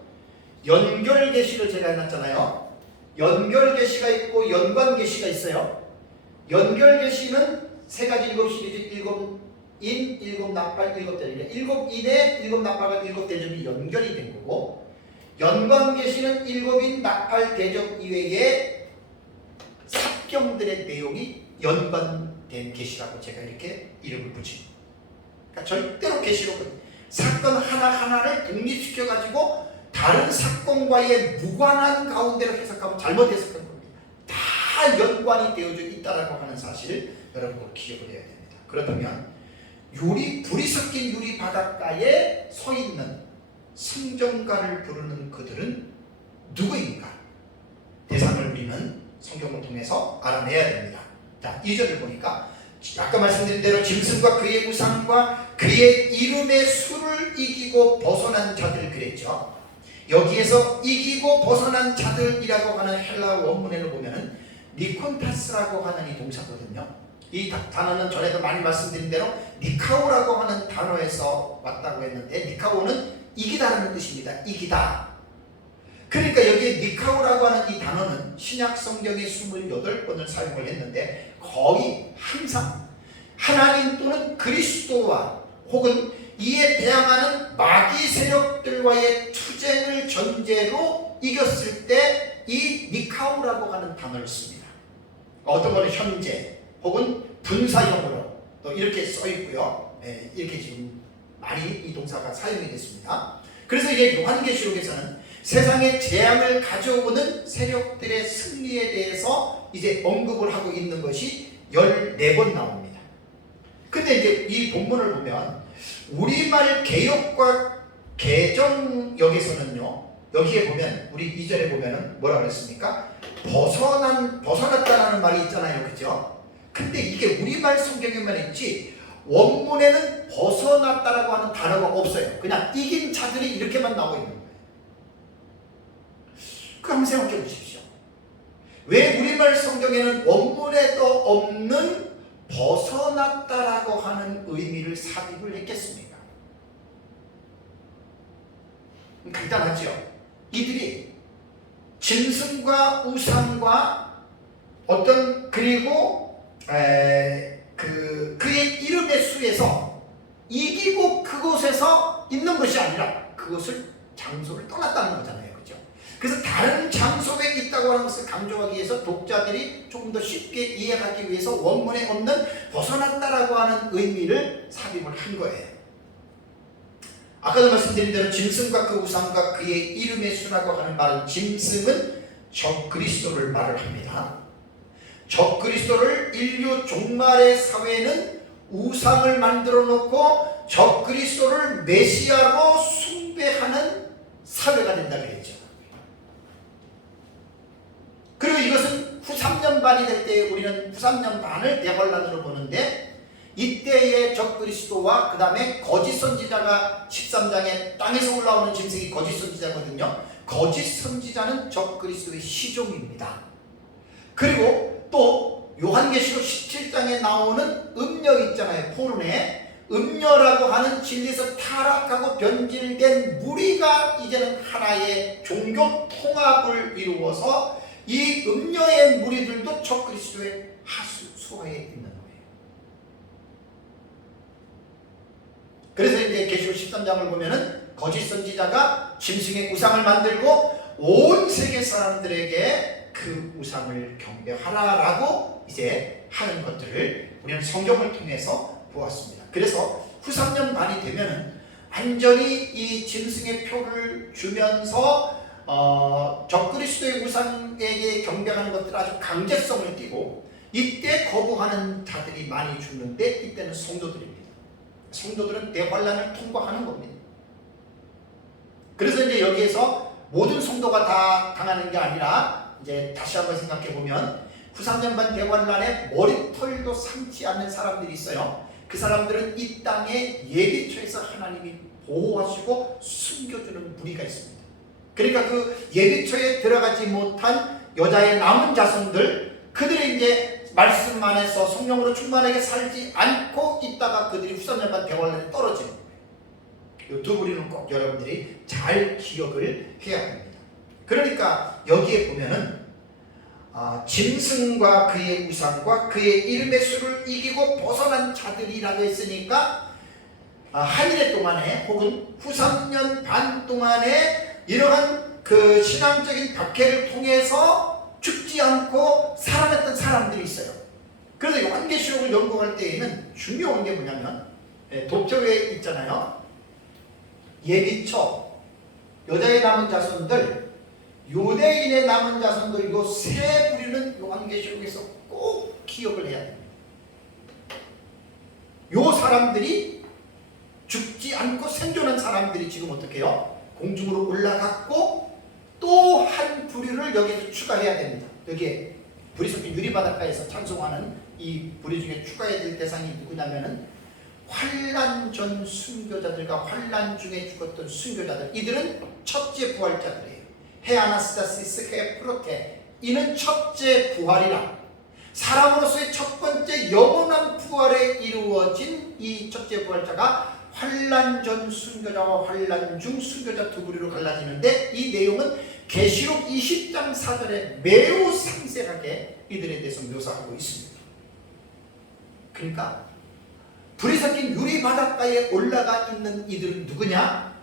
연결계시를 제가 해놨잖아요. 연결계시가 있고 연관계시가 있어요. 연결계시는 세 가지 일곱 시리즈, 일곱 인, 일곱 나팔, 일곱 대접. 일곱 인에 일곱 나팔과 일곱 대접이 연결이 된 거고, 연관계시는 일곱 인, 나팔, 대접 이외에 삽경들의 내용이 연관된 계시라고 제가 이렇게 이름을 붙입니다. 그러니까 절대로 계시록은 사건 하나하나를 독립시켜가지고 다른 사건과의 무관한 가운데로 해석하면 잘못 해석한 겁니다. 다 연관이 되어져 있다라고 하는 사실을 여러분 꼭 기억을 해야 됩니다. 그렇다면 불이 섞인 유리 바닷가에 서 있는 승전가를 부르는 그들은 누구입니까? 대상을 우리는 성경을 통해서 알아내야 됩니다. 자, 2절을 보니까 아까 말씀드린 대로 짐승과 그의 우상과 그의 이름의 수를 이기고 벗어난 자들 그랬죠. 여기에서 이기고 벗어난 자들이라고 하는 헬라어 원문에를 보면은 니콘타스라고 하는 이 동사거든요. 이 단어는 전에도 많이 말씀드린 대로 니카오라고 하는 단어에서 왔다고 했는데, 니카오는 이기다라는 뜻입니다. 이기다. 그러니까 여기에 니카오라고 하는 이 단어는 신약 성경에 28번을 사용을 했는데 거의 항상 하나님 또는 그리스도와 혹은 이에 대항하는 마귀 세력들과의 투쟁을 전제로 이겼을 때 이 니카오라고 하는 단어를 씁니다. 어떤 거는 현재 혹은 분사형으로 또 이렇게 써 있고요. 이렇게 지금 많이 이 동사가 사용이 됐습니다. 그래서 이제 요한계시록에서는 세상에 재앙을 가져오는 세력들의 승리에 대해서 이제 언급을 하고 있는 것이 14번 나옵니다. 근데 이제 이 본문을 보면 우리말 개역과 개정역에서는요, 여기에 보면 우리 2절에 보면은 뭐라고 했습니까? 벗어났다는 말이 있잖아요. 그죠? 근데 이게 우리말 성경에만 있지 원문에는 벗어났다라고 하는 단어가 없어요. 그냥 이긴 자들이 이렇게만 나오고 있는 거예요. 그 한번 생각해 보십시오. 왜 우리말 성경에는 원문에도 없는 벗어났다라고 하는 의미를 삽입을 했겠습니까? 간단하죠. 이들이 짐승과 우상과 그리고 그의 이름의 수에서 이기고 그곳에서 있는 것이 아니라 그것을 장소를 떠났다는 거잖아요. 그죠? 그래서 다른 장소에 있다고 하는 것을 강조하기 위해서 독자들이 조금 더 쉽게 이해하기 위해서 원문에 없는 벗어났다라고 하는 의미를 삽입을 한 거예요. 아까도 말씀드린 대로 짐승과 그 우상과 그의 이름의 수라고 하는 말은, 짐승은 적그리스도를 말을 합니다. 적그리스도를 인류 종말의 사회는 우상을 만들어 놓고 적그리스도를 메시아로 숭배하는 사회가 된다 그랬죠. 그리고 이것은 후 3년 반이 될 때 우리는 후 3년 반을 대환란으로 보는데, 이때의 적그리스도와 그 다음에 거짓 선지자가 13장에 땅에서 올라오는 짐승이 거짓 선지자거든요. 거짓 선지자는 적그리스도의 시종입니다. 그리고 또 요한계시록 17장에 나오는 음녀 있잖아요. 포르네 음녀라고 하는 진리에서 타락하고 변질된 무리가 이제는 하나의 종교 통합을 이루어서 이 음녀의 무리들도 적그리스도의 하수소에 있는 거예요. 그래서 이제 계시록 13장을 보면은 거짓 선지자가 짐승의 우상을 만들고 온 세계 사람들에게 그 우상을 경배하라라고 이제 하는 것들을 우리는 성경을 통해서 보았습니다. 그래서 후 3년 반이 되면은 완전히 이 짐승의 표를 주면서 적그리스도의 우상에게 경배하는 것들 아주 강제성을 띠고, 이때 거부하는 자들이 많이 죽는데 이때는 성도들입니다. 성도들은 대환란을 통과하는 겁니다. 그래서 이제 여기에서 모든 성도가 다 당하는 게 아니라, 이제 다시 한번 생각해 보면 후 3년 반 대환란에 머리털도 상치 않는 사람들이 있어요. 그 사람들은 이 땅의 예비처에서 하나님이 보호하시고 숨겨주는 무리가 있습니다. 그러니까 그 예비처에 들어가지 못한 여자의 남은 자손들, 그들이 이제 말씀 안에서 성령으로 충만하게 살지 않고 있다가 그들이 후 3년 반 대환란에 떨어지는 거예요. 이 두 무리는 꼭 여러분들이 잘 기억을 해야 합니다. 그러니까 여기에 보면은 짐승과 그의 우상과 그의 이름의 수를 이기고 벗어난 자들이라고 했으니까 한 해 동안에 혹은 후 3년 반 동안에 이러한 그 신앙적인 박해를 통해서 죽지 않고 살아났던 사람들이 있어요. 그래서 요한계시록을 연구할 때에는 중요한 게 뭐냐면, 도표에 있잖아요. 예비처, 여자의 남은 자손들, 유대인의 남은 자손들, 요 세 부류는 요한계시록에서 꼭 기억을 해야 됩니다. 요 사람들이 죽지 않고 생존한 사람들이 지금 어떻게 해요? 공중으로 올라갔고 또 한 부류를 여기에서 추가해야 됩니다. 여기에 불이 섞인 유리바닷가에서 찬송하는 이 부류 중에 추가해야 될 대상이 누구냐면은 환난 전 순교자들과 환난 중에 죽었던 순교자들, 이들은 첫째 부활자들이에요. 해 아나스타시스 해 프로테, 이는 첫째 부활이라, 사람으로서의 첫 번째 영원한 부활에 이루어진 이 첫째 부활자가 환난 전 순교자와 환난 중 순교자 두 부류로 갈라지는데, 이 내용은 계시록 20장 4절에 매우 생생하게 이들에 대해서 묘사하고 있습니다. 그러니까 불이 섞인 유리 바닷가에 올라가 있는 이들은 누구냐?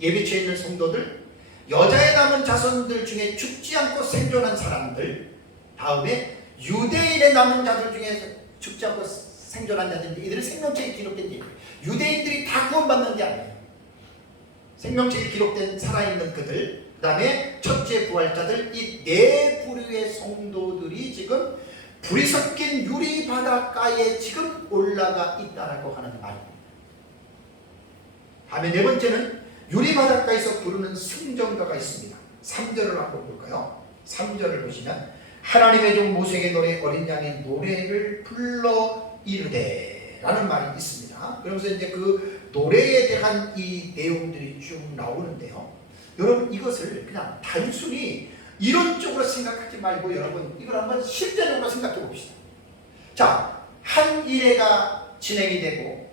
예비처에 있는 성도들, 여자의 남은 자손들 중에 죽지 않고 생존한 사람들, 다음에 유대인의 남은 자들 중에 죽지 않고 생존한 자들인데, 이들은 생명책에 기록된 게, 유대인들이 다 구원받는 게 아니에요. 생명책에 기록된 살아있는 그들, 그 다음에 첫째 부활자들, 이 네 부류의 성도들이 지금 불이 섞인 유리 바닷가에 지금 올라가 있다라고 하는 말입니다. 다음에 네 번째는 유리 바닷가에서 부르는 승전가가 있습니다. 3절을 한번 볼까요? 3절을 보시면 하나님의 종 모세에게 노래, 어린 양의 노래를 불러 이르되 라는 말이 있습니다. 그러면서 이제 그 노래에 대한 이 내용들이 쭉 나오는데요. 여러분, 이것을 그냥 단순히 이론적으로 생각하지 말고 여러분 이걸 한번 실제적으로 생각해 봅시다. 자, 한 일회가 진행이 되고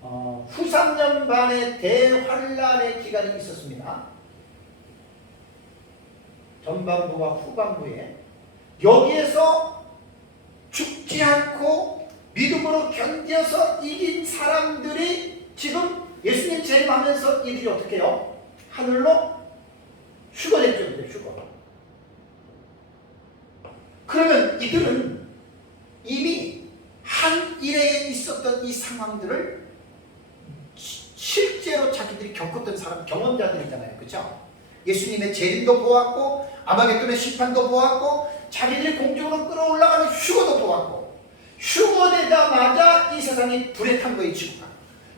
후 3년 반의 대환란의 기간이 있었습니다. 전반부와 후반부에 여기에서 죽지 않고 믿음으로 견뎌서 이긴 사람들이 지금 예수님 재림하면서 이들이 어떻게 해요? 하늘로 휴거됐죠. 휴거. 그러면 이들은 이미 한 일에 있었던 이 상황들을 실제로 자기들이 겪었던 사람, 경험자들이잖아요. 그렇죠? 예수님의 재림도 보았고 아마겟돈의 심판도 보았고 자기들이 공중으로 끌어올라가는 휴거도 보았고 휴거되자마자 이 세상이 불에 탄 거예요. 지구가.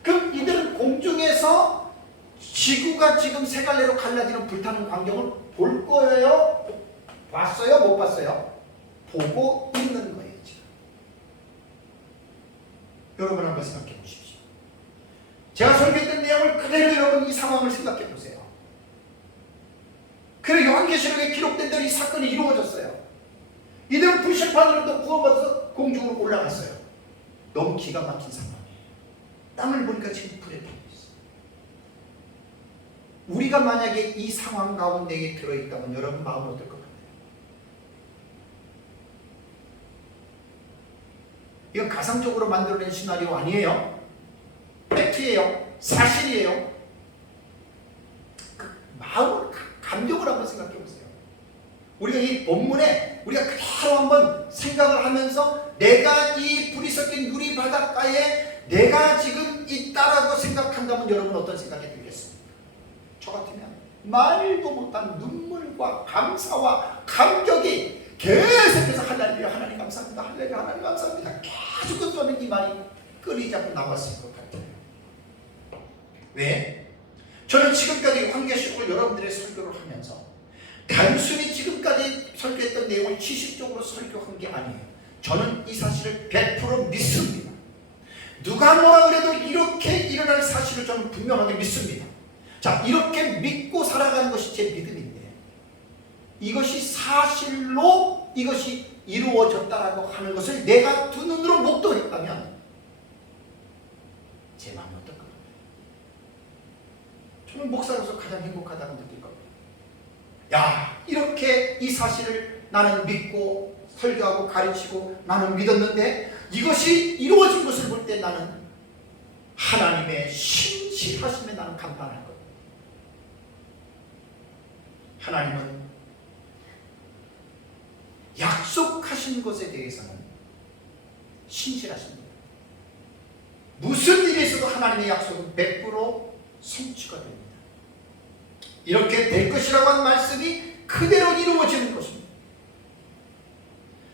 그럼 이들은 공중에서 지구가 지금 세 갈래로 갈라지는 불타는 광경을 볼 거예요? 봤어요? 못 봤어요? 보고 있는 거예요. 지금. 여러분 한번 생각해 보십시오. 제가 설교했던 내용을 그대로 여러분 이 상황을 생각해 보세요. 그리고 요한계시록에 기록된 대로 이 사건이 이루어졌어요. 이들은 불심판으로부터 구원받아서 공중으로 올라갔어요. 너무 기가 막힌 상황이에요. 땅을 보니까 지금 불에 타고 있어요. 우리가 만약에 이 상황 가운데에 들어있다면 여러분 마음은 어떨 것 같아요? 이건 가상적으로 만들어낸 시나리오 아니에요. 팩트예요. 사실이에요. 그 마음을, 감정을 한번 생각해 보세요. 우리가 이 본문에 우리가 그대로 한번 생각을 하면서 내가 이 불이 섞인 유리 바닷가에 내가 지금 있다라고 생각한다면 여러분 어떤 생각이 들겠습니까? 저 같으면 말도 못한 눈물과 감사와 감격이 계속해서 하나님 감사합니다. 하나님 감사합니다. 계속 저는 이 말이 끓이 자꾸 나왔을 것 같아요. 왜? 저는 지금까지 관계식으로 여러분들의 설교를 하면서 단순히 지금까지 설교했던 내용을 지식적으로 설교한 게 아니에요. 저는 이 사실을 100% 믿습니다. 누가 뭐라 그래도 이렇게 일어날 사실을 저는 분명하게 믿습니다. 자, 이렇게 믿고 살아가는 것이 제 믿음인데 이것이 사실로 이것이 이루어졌다라고 하는 것을 내가 두 눈으로 목도했다면 제 마음이 어떨 것 같아요? 저는 목사로서 가장 행복하다고 느낄 겁니다. 야, 이렇게 이 사실을 나는 믿고 설교하고 가르치고 나는 믿었는데 이것이 이루어진 것을 볼 때 나는 하나님의 신실하심에 나는 감탄할 겁니다. 하나님은 약속하신 것에 대해서는 신실하십니다. 무슨 일이 있어도 하나님의 약속은 100% 성취가 됩니다. 이렇게 될 것이라고 한 말씀이 그대로 이루어지는 것입니다.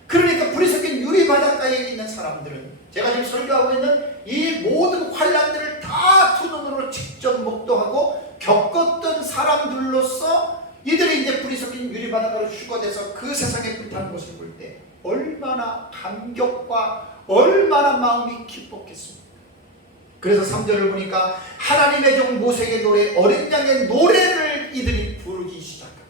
그러니까 불이 섞인 유리 바닷가에 있는 사람들은 제가 지금 설교하고 있는 이 모든 환란들을 다 두 눈으로 직접 목도하고 겪었던 사람들로서 이들이 이제 불이 섞인 유리 바닷가로 휴거돼서 그 세상에 불타는 것을 볼 때 얼마나 감격과 얼마나 마음이 기뻤겠습니까? 그래서 3절을 보니까 하나님의 종 모세의 노래, 어린 양의 노래를 이들이 부르기 시작합니다.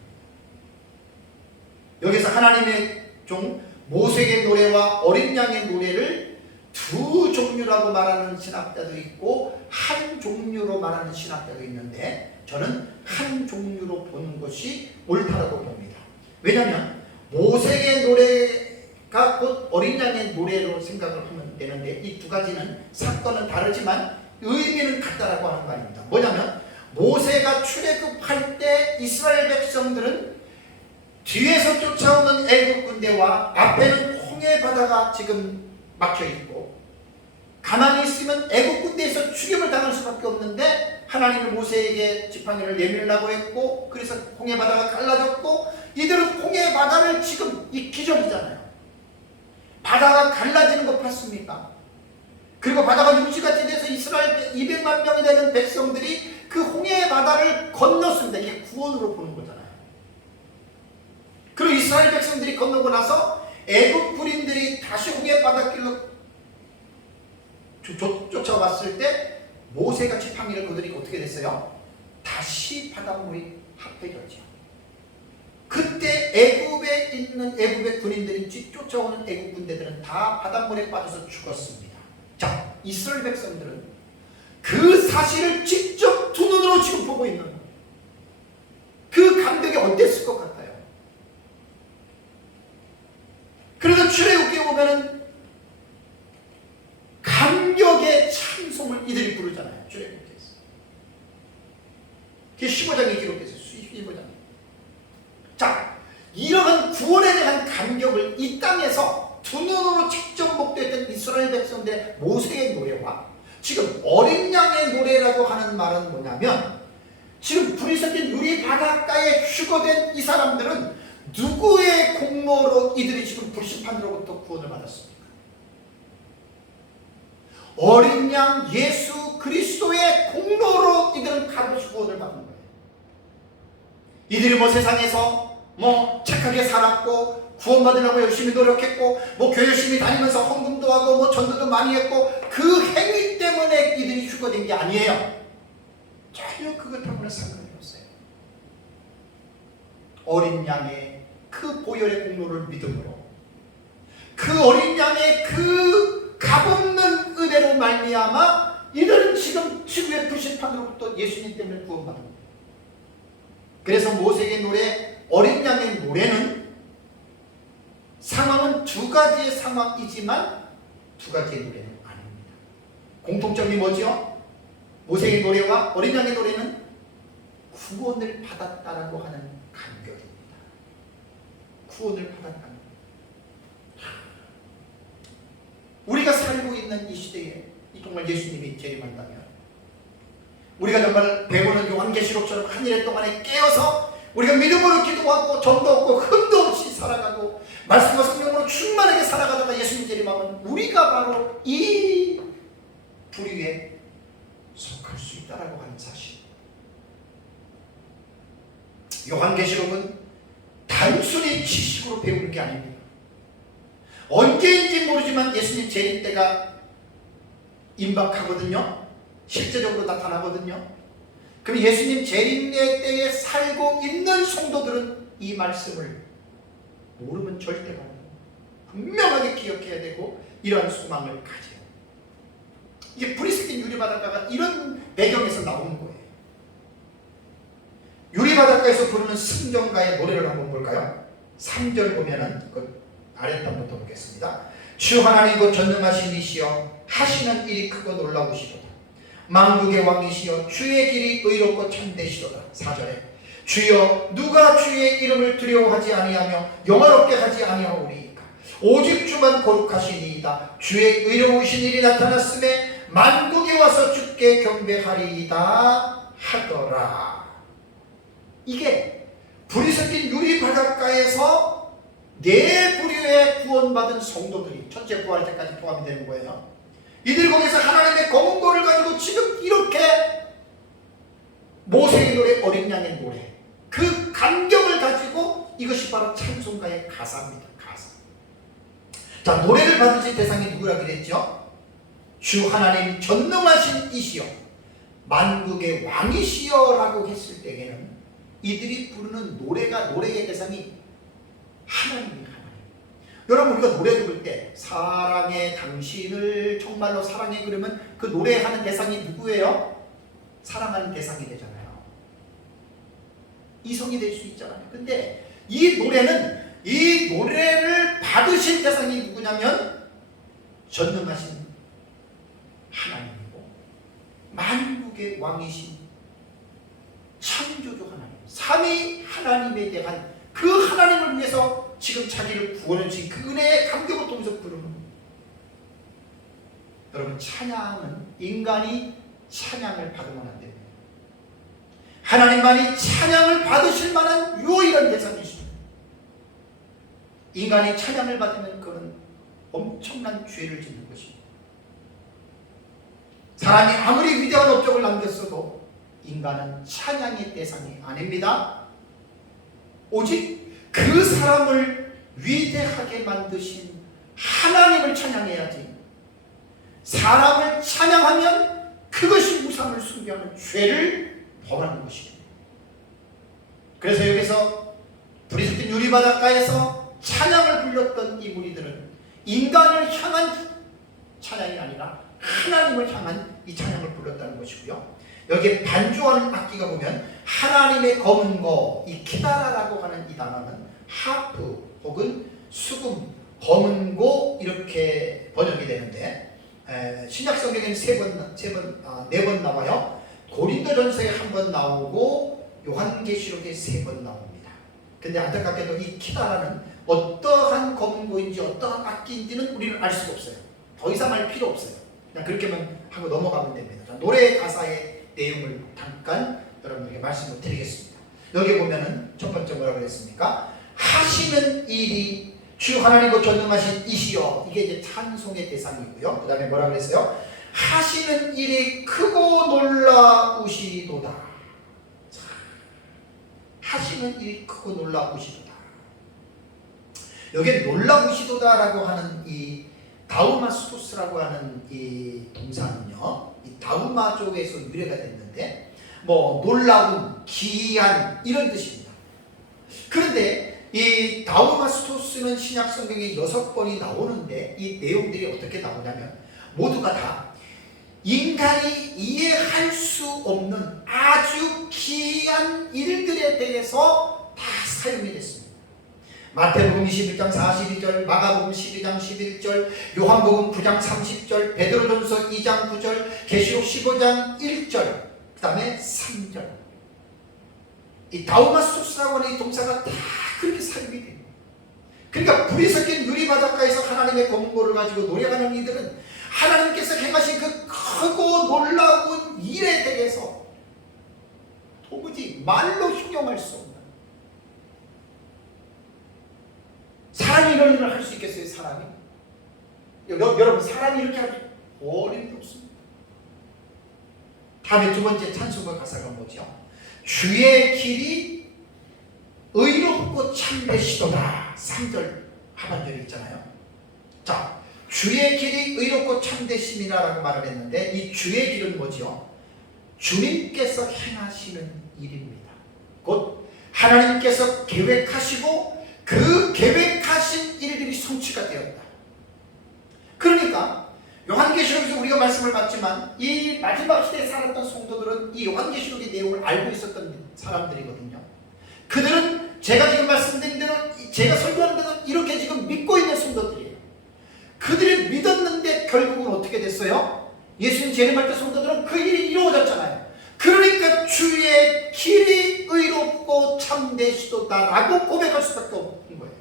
여기서 하나님의 종 모세의 노래와 어린 양의 노래를 두 종류라고 말하는 신학자도 있고 한 종류로 말하는 신학자도 있는데 저는 한 종류로 보는 것이 옳다라고 봅니다. 왜냐하면 모세의 노래가 곧 어린 양의 노래로 생각을 하면 되는데 이 두 가지는 사건은 다르지만 의미는 같다라고 하는 거 아닙니다. 뭐냐면 모세가 출애굽할 때 이스라엘 백성들은 뒤에서 쫓아오는 애국 군대와 앞에는 홍해 바다가 지금 막혀있고 가만히 있으면 애국 군대에서 죽임을 당할 수밖에 없는데 하나님은 모세에게 지팡이를 내밀라고 했고 그래서 홍해 바다가 갈라졌고 이들은 홍해 바다를 지금 이 기적이잖아요. 바다가 갈라지는 거 봤습니까? 그리고 바다가 유지같이 돼서 이스라엘 200만 명이 되는 백성들이 그 홍해 바다를 건넜습니다. 이게 구원으로 보는 거잖아요. 그리고 이스라엘 백성들이 건너고 나서 애국 군인들이 다시 홍해 바닷길로 쫓아왔을 때 모세가 지팡이를 거두니까 어떻게 됐어요? 다시 바닷물이 합해졌죠. 그 그때 애굽에 있는 애굽의 군인들이 쫓아오는 애굽 군대들은 다 바닷물에 빠져서 죽었습니다. 자, 이스라엘 백성들은 그 사실을 직접 두 눈으로 지금 보고 있는 거예요. 그 감격이 어땠을 것 같아요? 그래서 출애굽기에 보면은 감격의 찬송을 이들이 부르잖아요. 출애굽기에서. 그게 15장에 기록됐어요. 15장. 자, 이러한 구원에 대한 감격을 이 땅에서 두 눈으로 직접 목도했던 이스라엘 백성들의 모세의 노래와 지금 어린 양의 노래라고 하는 말은 뭐냐면, 지금 불이 섞인 유리 바닷가에 휴거된 이 사람들은 누구의 공로로 이들이 지금 불심판으로부터 구원을 받았습니까? 어린 양 예수 그리스도의 공로로 이들은 값없이 구원을 받은 거예요. 이들이 뭐 세상에서 뭐 착하게 살았고 구원받으려고 열심히 노력했고 뭐 교회 열심히 다니면서 헌금도 하고 뭐 전도도 많이 했고 그 행위 때문에 이들이 휴거된 게 아니에요. 전혀 그것하고는 상관이 없어요. 어린 양의 그 보혈의 공로를 믿음으로, 그 어린 양의 그 값없는 은혜로 말미암아 이들은 지금 지구의 불신판으로부터 예수님 때문에 구원받은 거예요. 그래서 모세의 노래, 어린 양의 노래는 상황은 두 가지의 상황이지만 두 가지의 노래는 아닙니다. 공통점이 뭐죠? 모세의 노래와 어린 양의 노래는 구원을 받았다라고 하는 감격입니다. 구원을 받았다는 것. 우리가 살고 있는 이 시대에 정말 예수님이 재림한다면 우리가 정말 배우는 요한계시록처럼 한 일 동안에 깨어서 우리가 믿음으로 기도하고 전도 없고 흠도 없이 살아가고 말씀과 성령으로 충만하게 살아가다가 예수님 재림하면 우리가 바로 이 부류에 속할 수 있다라고 하는 사실. 요한계시록은 단순히 지식으로 배우는 게 아닙니다. 언제인지 모르지만 예수님 재림 때가 임박하거든요. 실제적으로 나타나거든요. 그럼 예수님 재림의 때에 살고 있는 성도들은 이 말씀을 모르면 절대가 안 돼요. 분명하게 기억해야 되고 이러한 소망을 가져요. 이게 불이 섞인 유리바닷가가 이런 배경에서 나오는 거예요. 유리바닷가에서 부르는 승전가의 노래를 한번 볼까요? 3절 보면은 그 아랫단부터 보겠습니다. 주 하나님 곧 전능하신 이시여 하시는 일이 크고 놀라우시도다. 만국의 왕이시여 주의 길이 의롭고 참되시도다. 4절에 주여 누가 주의 이름을 두려워하지 아니하며 영화롭게 하지 아니하오리이까. 오직 주만 거룩하시니이다. 주의 의로우신 일이 나타났음에 만국에 와서 주께 경배하리이다 하더라. 이게 불이 섞인 유리 바닷가에서 네 부류의 구원받은 성도들이 첫째 부활 때까지 포함이 되는 거예요. 이들 거기서 하나님의 검은고를 가지고 지금 이렇게 모세의 노래, 어린 양의 노래, 그 감격을 가지고 이것이 바로 찬송가의 가사입니다. 가사. 자, 노래를 받으실 대상이 누구라 그랬죠? 주 하나님 전능하신 이시여 만국의 왕이시여 라고 했을 때에는 이들이 부르는 노래의 대상이 하나님입니다. 여러분, 우리가 노래 부를 때 사랑해 당신을 정말로 사랑해 그러면 그 노래하는 대상이 누구예요? 사랑하는 대상이 되잖아요. 이성이 될 수 있잖아요. 근데 이 노래를 받으실 대상이 누구냐면 전능하신 하나님이고 만국의 왕이신 창조주 하나님, 삼위 하나님에 대한 그 하나님을 위해서 지금 자기를 구원해 주신 그 은혜의 감격을 통해서 부르는 겁니다. 여러분, 찬양은 인간이 찬양을 받으면 안 됩니다. 하나님만이 찬양을 받으실 만한 유일한 대상이십니다. 인간이 찬양을 받으면 그는 엄청난 죄를 짓는 것입니다. 사람이 아무리 위대한 업적을 남겼어도 인간은 찬양의 대상이 아닙니다. 오직 그 사람을 위대하게 만드신 하나님을 찬양해야지, 사람을 찬양하면 그것이 우상을 숭배하는 죄를 범하는 것입니다. 그래서 여기서 브리스tin 유리바닷가에서 찬양을 불렀던 이 무리들은 인간을 향한 찬양이 아니라 하나님을 향한 이 찬양을 불렀다는 것이고요. 여기에 반주하는 악기가 보면 하나님의 검은 거, 이 키다라라고 하는 이 단어는 하프 혹은 수금, 검은 고 이렇게 번역이 되는데 신약 성경에는 네 번 나와요. 고린도전서에 한 번 나오고 요한계시록에 3번 나옵니다. 근데 안타깝게도 이 키다라는 어떠한 검은 고인지 어떠한 악기인지는 우리는 알 수가 없어요. 더 이상 알 필요 없어요. 그냥 그렇게만 하고 넘어가면 됩니다. 자, 노래 가사의 내용을 잠깐 여러분에게 말씀을 드리겠습니다. 여기 보면은 첫 번째 뭐라고 했습니까? 하시는 일이 주 하나님과 전능하신 이시여, 이게 이제 찬송의 대상이고요. 그 다음에 뭐라고 그랬어요? 하시는 일이 크고 놀라우시도다. 자, 하시는 일이 크고 놀라우시도다. 여기에 놀라우시도다라고 하는 이 다우마스토스라고 하는 이 동사는요, 이 다우마족에서 유래가 됐는데 뭐 놀라운, 기이한 이런 뜻입니다. 그런데 이 다우마스토스는 신약 성경에 6번이 나오는데 이 내용들이 어떻게 나오냐면 모두가 다 인간이 이해할 수 없는 아주 기이한 일들에 대해서 다 사용이 됐습니다. 마태복음 21장 42절, 마가복음 12장 11절, 요한복음 9장 30절, 베드로전서 2장 9절, 계시록 15장 1절, 그 다음에 3절. 이 다우마스토스라고 하는 이 동사가 다 그렇게 사용이 됩니다. 그러니까 불이 섞인 유리바닷가에서 하나님의 검은고를 가지고 노래하는 이들은 하나님께서 행하신 그 크고 놀라운 일에 대해서 도무지 말로 형용할 수 없는, 사람이 이런 일을 할 수 있겠어요? 사람이? 여러분, 사람이 이렇게 하기 어림도 없습니다. 다음에 두 번째 찬송가 가사가 뭐죠? 주의 길이 의롭고 참되시도다. 3절 하반절에 있잖아요. 자, 주의 길이 의롭고 참되심이라고 말을 했는데 이 주의 길은 뭐죠? 주님께서 행하시는 일입니다. 곧 하나님께서 계획하시고 그 계획하신 일들이 성취가 되었다. 그러니까 요한계시록에서 우리가 말씀을 받지만 이 마지막 시대에 살았던 성도들은 이 요한계시록의 내용을 알고 있었던 사람들이거든요. 그들은 제가 지금 말씀드린 대로, 제가 설교하는 대로 이렇게 지금 믿고 있는 성도들이에요. 그들이 믿었는데 결국은 어떻게 됐어요? 예수님 재림할 때 성도들은 그 일이 이루어졌잖아요. 그러니까 주의 길이 의롭고 참되시도다라고 고백할 수밖에 없는 거예요.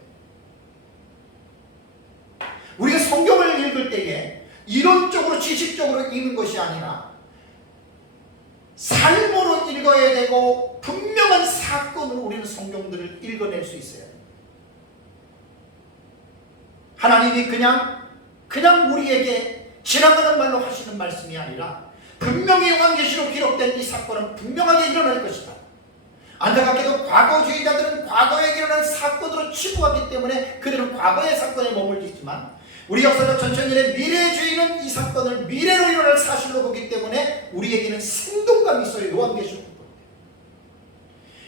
우리가 성경을 읽을 때에 이론적으로 지식적으로 읽는 것이 아니라 삶으로 읽어야 되고 분명한 사건으로 우리는 성경들을 읽어낼 수 있어요. 하나님이 그냥 우리에게 지나가는 말로 하시는 말씀이 아니라 분명히 요한계시록 기록된 이 사건은 분명하게 일어날 것이다. 안타깝게도 과거주의자들은 과거에 일어난 사건으로 치부하기 때문에 그들은 과거의 사건에 머물고 있지만 우리 역사적 전천년의 미래주의는 이 사건을 미래로 일어날 사실로 보기 때문에 우리에게는 생동감이 있어요. 요한계시록.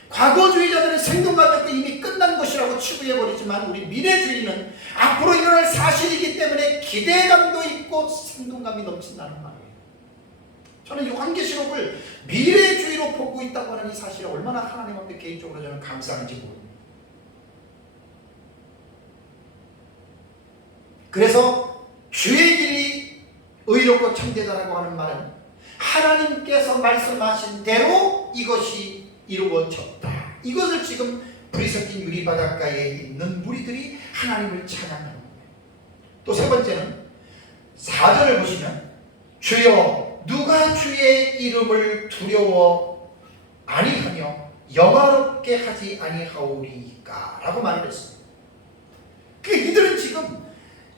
과거주의자들은 생동감이 없고 이미 끝난 것이라고 치부해버리지만 우리 미래주의는 앞으로 일어날 사실이기 때문에 기대감도 있고 생동감이 넘친다는 말이에요. 저는 요한계시록을 미래주의로 보고 있다고 하는 이 사실에 얼마나 하나님 앞에 개인적으로 저는 감사한지 모릅니다. 그래서 주의 길이 의롭고 참되다라고 하는 말은 하나님께서 말씀하신 대로 이것이 이루어졌다. 이것을 지금 불이 섞인 유리바닷가에 있는 무리들이 하나님을 찬양하는 거예요. 또 세 번째는 4절을 보시면 주여 누가 주의 이름을 두려워 아니하며 영화롭게 하지 아니하오리까 라고 말을 했습니다. 이들은 지금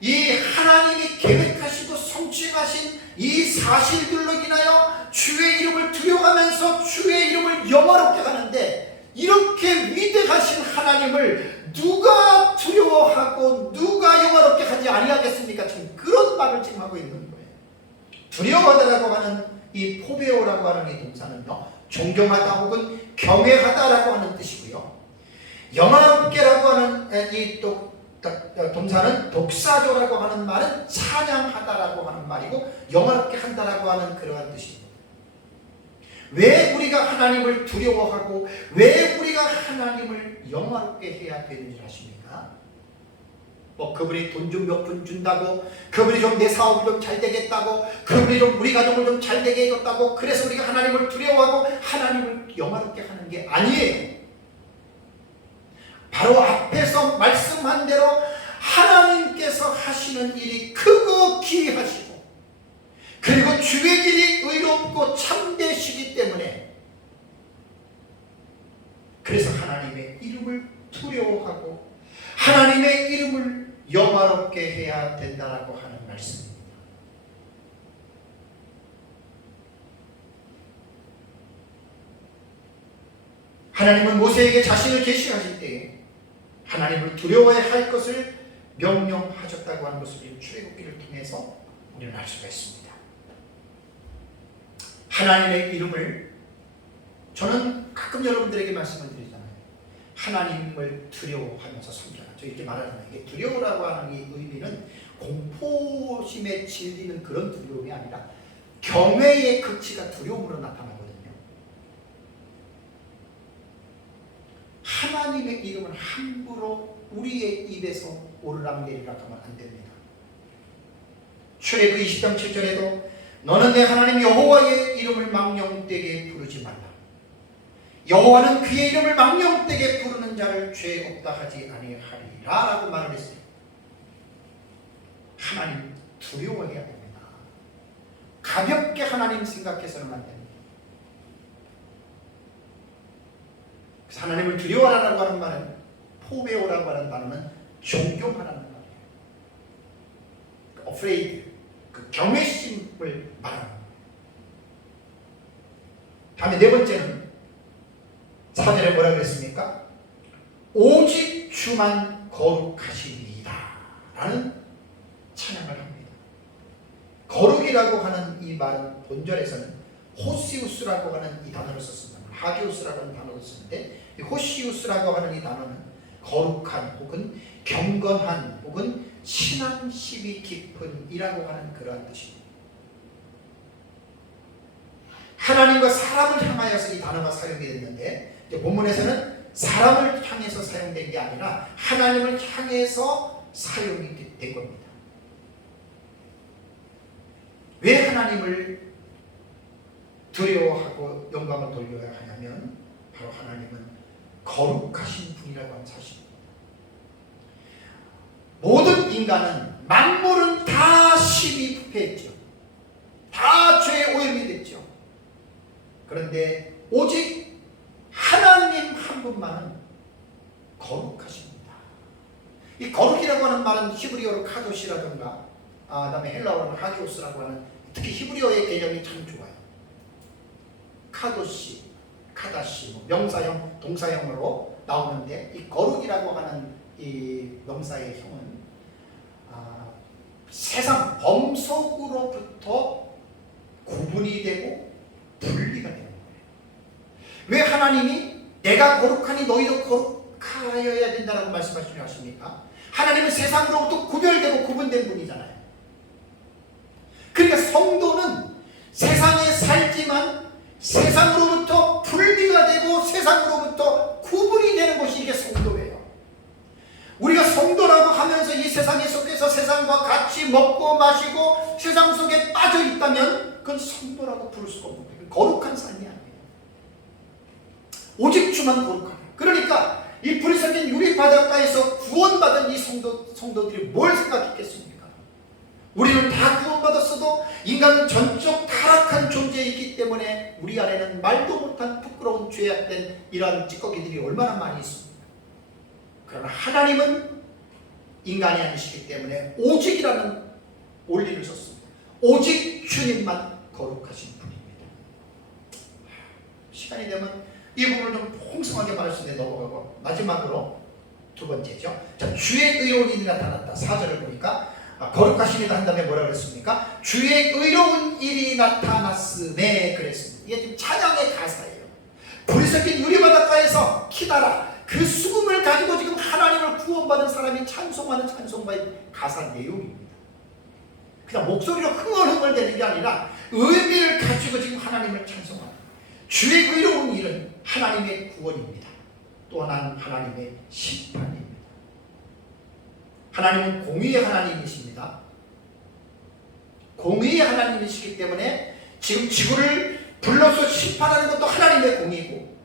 이 하나님이 계획하시고 성취하신 이 사실들로 인하여 주의 이름을 두려워하면서 주의 이름을 영화롭게 하는데, 이렇게 위대하신 하나님을 누가 두려워하고 누가 영화롭게 하지 아니하겠습니까? 지금 그런 말을 지금 하고 있는 거예요. 두려워하다라고 하는 이 포베오라고 하는 이 동사는요, 존경하다 혹은 경외하다라고 하는 뜻이고요. 영화롭게라고 하는 이 동사는 독사조라고 하는 말은 찬양하다라고 하는 말이고 영화롭게 한다라고 하는 그러한 뜻입니다. 왜 우리가 하나님을 두려워하고 왜 우리가 하나님을 영화롭게 해야 되는지 아십니까? 뭐 그분이 돈 좀 몇 푼 준다고, 그분이 좀 내 사업이 좀 잘 되겠다고, 그분이 좀 우리 가정을 좀 잘 되게 해줬다고 그래서 우리가 하나님을 두려워하고 하나님을 영화롭게 하는 게 아니에요. 바로 앞에서 말씀한 대로 하나님께서 하시는 일이 크고 기이하시고 그리고 주의 일이 의롭고 참되시기 때문에 그래서 하나님의 이름을 두려워하고 하나님의 이름을 영화롭게 해야 된다라고 하는 말씀입니다. 하나님은 모세에게 자신을 계시하실 때에 하나님을 두려워해야 할 것을 명령하셨다고 하는 것을 출애굽기를 통해서 우리는 알 수가 있습니다. 하나님의 이름을 저는 가끔 여러분들에게 말씀을 드리잖아요. 하나님을 두려워하면서 섬겨라. 저 이렇게 말하잖아요. 이게 두려워라고 하는 이 의미는 공포심에 질리는 그런 두려움이 아니라 경외의 극치가 두려움으로 나타나거든요. 하나님의 이름은 함부로 우리의 입에서 오르락내리락 하면 안 됩니다. 출애굽 20장 7절에도 너는 내 하나님 여호와의 이름을 망령되게 부르지 말라. 여호와는 그의 이름을 망령되게 부르는 자를 죄 없다 하지 아니하리라 라고 말을 했어요. 하나님 두려워해야 됩니다. 가볍게 하나님 생각해서는 안 됩니다. 그래서 하나님을 두려워하라고 하는 말은 포베오라고 하는 단어는 존경하라는 말이에요. afraid, 그 경외심을 말하는 거예요. 다음에 네 번째는 4절에 뭐라 그랬습니까? 오직 주만 거룩하시니이다 라는 찬양을 합니다. 거룩이라고 하는 이 말은 본절에서는 호시우스라고 하는 이 단어를 썼습니다. 하기우스라고 하는 단어를 쓰는데 이 호시우스라고 하는 이 단어는 거룩한 혹은 경건한 혹은 신앙심이 깊은 이라고 하는 그러한 뜻입니다. 하나님과 사람을 향하여서 이 단어가 사용이 됐는데 본문에서는 사람을 향해서 사용된 게 아니라 하나님을 향해서 사용이 된 겁니다. 왜 하나님을 두려워하고 영광을 돌려야 하냐면 바로 하나님은 거룩하신 분이라고 하는 사실입니다. 모든 인간은 만물은 다 심히 부패했죠. 다 죄에 오염이 됐죠. 그런데 오직 하나님 한 분만은 거룩하십니다. 이 거룩이라고 하는 말은 히브리어로 카도시라든가 그다음에 헬라어로는 하기오스라고 하는 특히 히브리어의 개념이 참 좋아요. 카도시, 카다시, 명사형, 동사형으로 나오는데 이 거룩이라고 하는 이 명사의 형은 세상 범속으로부터 구분이 되고 분리가 되는 거예요. 왜 하나님이 내가 거룩하니 너희도 거룩하여야 된다라고 말씀하시려 하십니까? 하나님은 세상으로부터 구별되고 구분된 분이잖아요. 그러니까 성도는 세상에 살지만 세상으로부터 분리가 되고 세상으로부터 구분이 되는 것이 이게 성도예요. 우리가 성도라고 하면서 이 세상에 속해서 세상과 같이 먹고 마시고 세상 속에 빠져 있다면 그건 성도라고 부를 수가 없는 거예요. 거룩한 삶이 아니에요. 오직 주만 거룩하다. 그러니까 이 불이 섞인 유리 바닷가에서 구원받은 이 성도들이 뭘 생각했겠습니까? 우리는 다 구원받았어도 인간은 전적 타락한 존재이기 때문에 우리 안에는 말도 못한 부끄러운 죄악된 이러한 찌꺼기들이 얼마나 많이 있습니다. 그러나 하나님은 인간이 아니시기 때문에 오직이라는 원리를 썼습니다. 오직 주님만 거룩하신 분입니다. 시간이 되면 이 부분을 좀 풍성하게 말할 수 있는데 넘어가고 마지막으로 두 번째죠. 자, 주의 의로운 일이 나타났다. 4절을 보니까 거룩하시니라 한 다음에 뭐라 그랬습니까? 주의 의로운 일이 나타났으네 그랬습니다. 이게 지금 찬양의 가사예요. 불이 섞인 유리바닷가에서 키다라 그 수금을 가지고 지금 하나님을 구원받은 사람이 찬송하는 찬송가의 가사 내용입니다. 그냥 목소리로 흥얼흥얼 되는 게 아니라 의미를 가지고 지금 하나님을 찬송하는 주의 그 이로운 일은 하나님의 구원입니다. 또 하나는 하나님의 심판입니다. 하나님은 공의의 하나님이십니다. 공의의 하나님이시기 때문에 지금 지구를 불러서 심판하는 것도 하나님의 공의고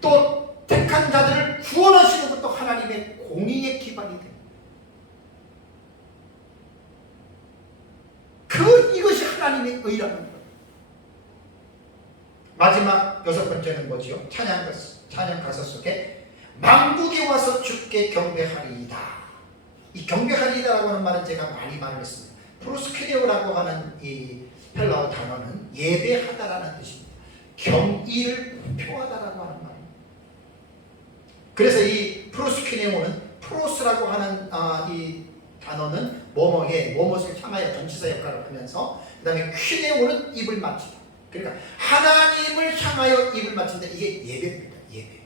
또 택한 자들을 구원하시는 것도 하나님의 공의의 기반이 됩니다. 이것이 하나님의 의라는 거예요. 마지막 6번째는 뭐지요? 찬양 가사 속에 만국이 와서 주께 경배하리이다. 이 경배하리이다라고 하는 말은 제가 많이 말을 했습니다. 프로스키레오라고 하는 이 헬라어 단어는 예배하다라는 뜻입니다. 경의를 표하다라고 하는 말입니다. 그래서 이 프로스키네오는 프로스라고 하는 이 단어는 뭐뭇을 향하여 전치사 역할을 하면서 그 다음에 퀴네오는 입을 맞추다. 그러니까 하나님을 향하여 입을 맞춘다. 이게 예배입니다. 예배.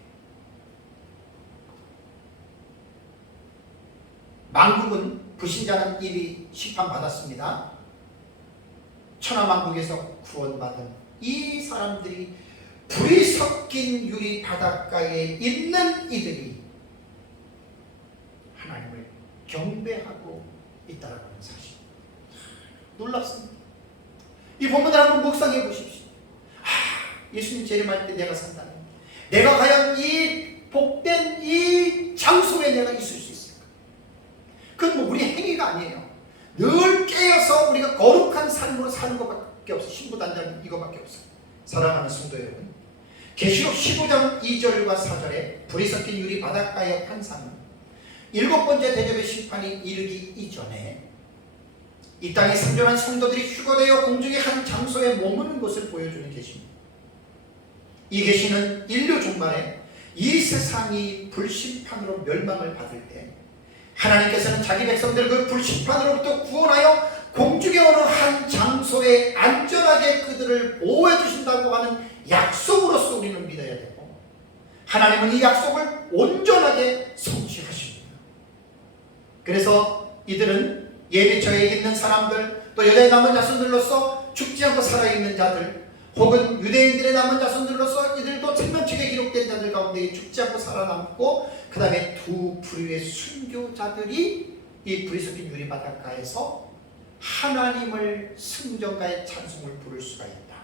만국은 불신자는 이리 심판받았습니다. 천하만국에서 구원받은 이 사람들이 불이 섞인 유리 바닷가에 있는 이들이 하나님을 경배하고 있다는 사실. 놀랍습니다. 이 본문을 한번 묵상해 보십시오. 예수님 재림할 때 내가 산다는, 내가 과연 이 복된 이 장소에 내가 있을 수 있을까? 그건 뭐 우리 행위가 아니에요. 늘 깨어서 우리가 거룩한 삶으로 사는 것밖에 없어. 신부단장 이거밖에 없어. 사랑하는 성도 여러분, 계시록 15장 2절과 4절에 불이 섞인 유리 바닷가의 환상은 7번째 대접의 심판이 이르기 이전에 이 땅에 생존한 성도들이 휴거되어 공중의 한 장소에 머무는 것을 보여주는 계시입니다. 이 계시는 인류 종말에 이 세상이 불심판으로 멸망을 받을 때 하나님께서는 자기 백성들을 그 불심판으로부터 구원하여 공중의 어느 한 장소에 안전하게 그들을 보호해 주신다고 하는 약속으로서 우리는 믿어야 되고, 하나님은 이 약속을 온전하게 성취하십니다. 그래서 이들은 예비처에 있는 사람들, 또 여자의 남은 자손들로서 죽지 않고 살아있는 자들, 혹은 유대인들의 남은 자손들로서 이들도 생명책에 기록된 자들 가운데 죽지 않고 살아남고, 그 다음에 두 부류의 순교자들이 이 불이 섞인 유리 바닷가에서 하나님을 승전가의 찬송을 부를 수가 있다.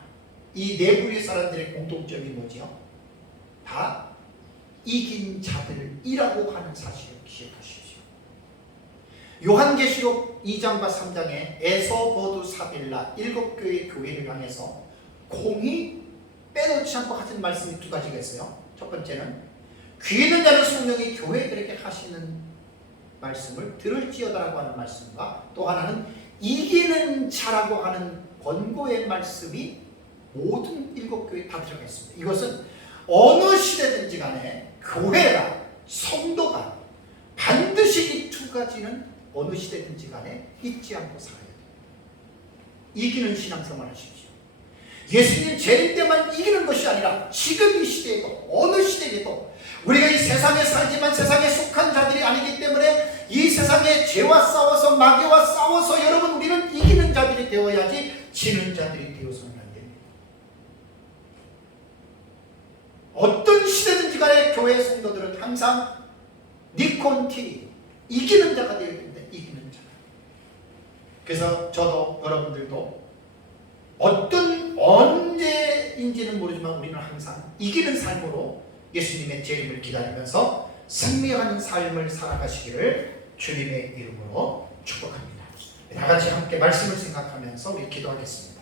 이 네 부류의 사람들의 공통점이 뭐지요? 다 이긴 자들이라고 하는 사실을 기억하십시오. 요한계시록 2장과 3장에 에서버두 사빌라 7교회 교회를 향해서 공이 빼놓지 않고 하신 말씀이 두 가지가 있어요. 첫 번째는 귀 있는 자는 성령이 교회들에게 하시는 말씀을 들을지어다라고 하는 말씀과, 또 하나는 이기는 자라고 하는 권고의 말씀이 모든 7교회에 다 들어가 있습니다. 이것은 어느 시대든지 간에 교회가, 성도가 반드시 이 두 가지는 어느 시대든지 간에 잊지 않고 살아야 돼요. 이기는 신앙생활 하십시오. 예수님 재림 때만 이기는 것이 아니라 지금 이 시대에도, 어느 시대에도 우리가 이 세상에 살지만 세상에 속한 자들이 아니기 때문에 이 세상에 죄와 싸워서, 마귀와 싸워서 여러분 우리는 이기는 자들이 되어야지 지는 자들이 되어서는 안 됩니다. 어떤 시대든지 간에 교회 성도들은 항상 니콘티, 이기는 자가 되어야 됩니다. 이기는 자. 그래서 저도 여러분들도 언제인지는 모르지만 우리는 항상 이기는 삶으로 예수님의 재림을 기다리면서 승리하는 삶을 살아가시기를 주님의 이름으로 축복합니다. 다 같이 함께 말씀을 생각하면서 우리 기도하겠습니다.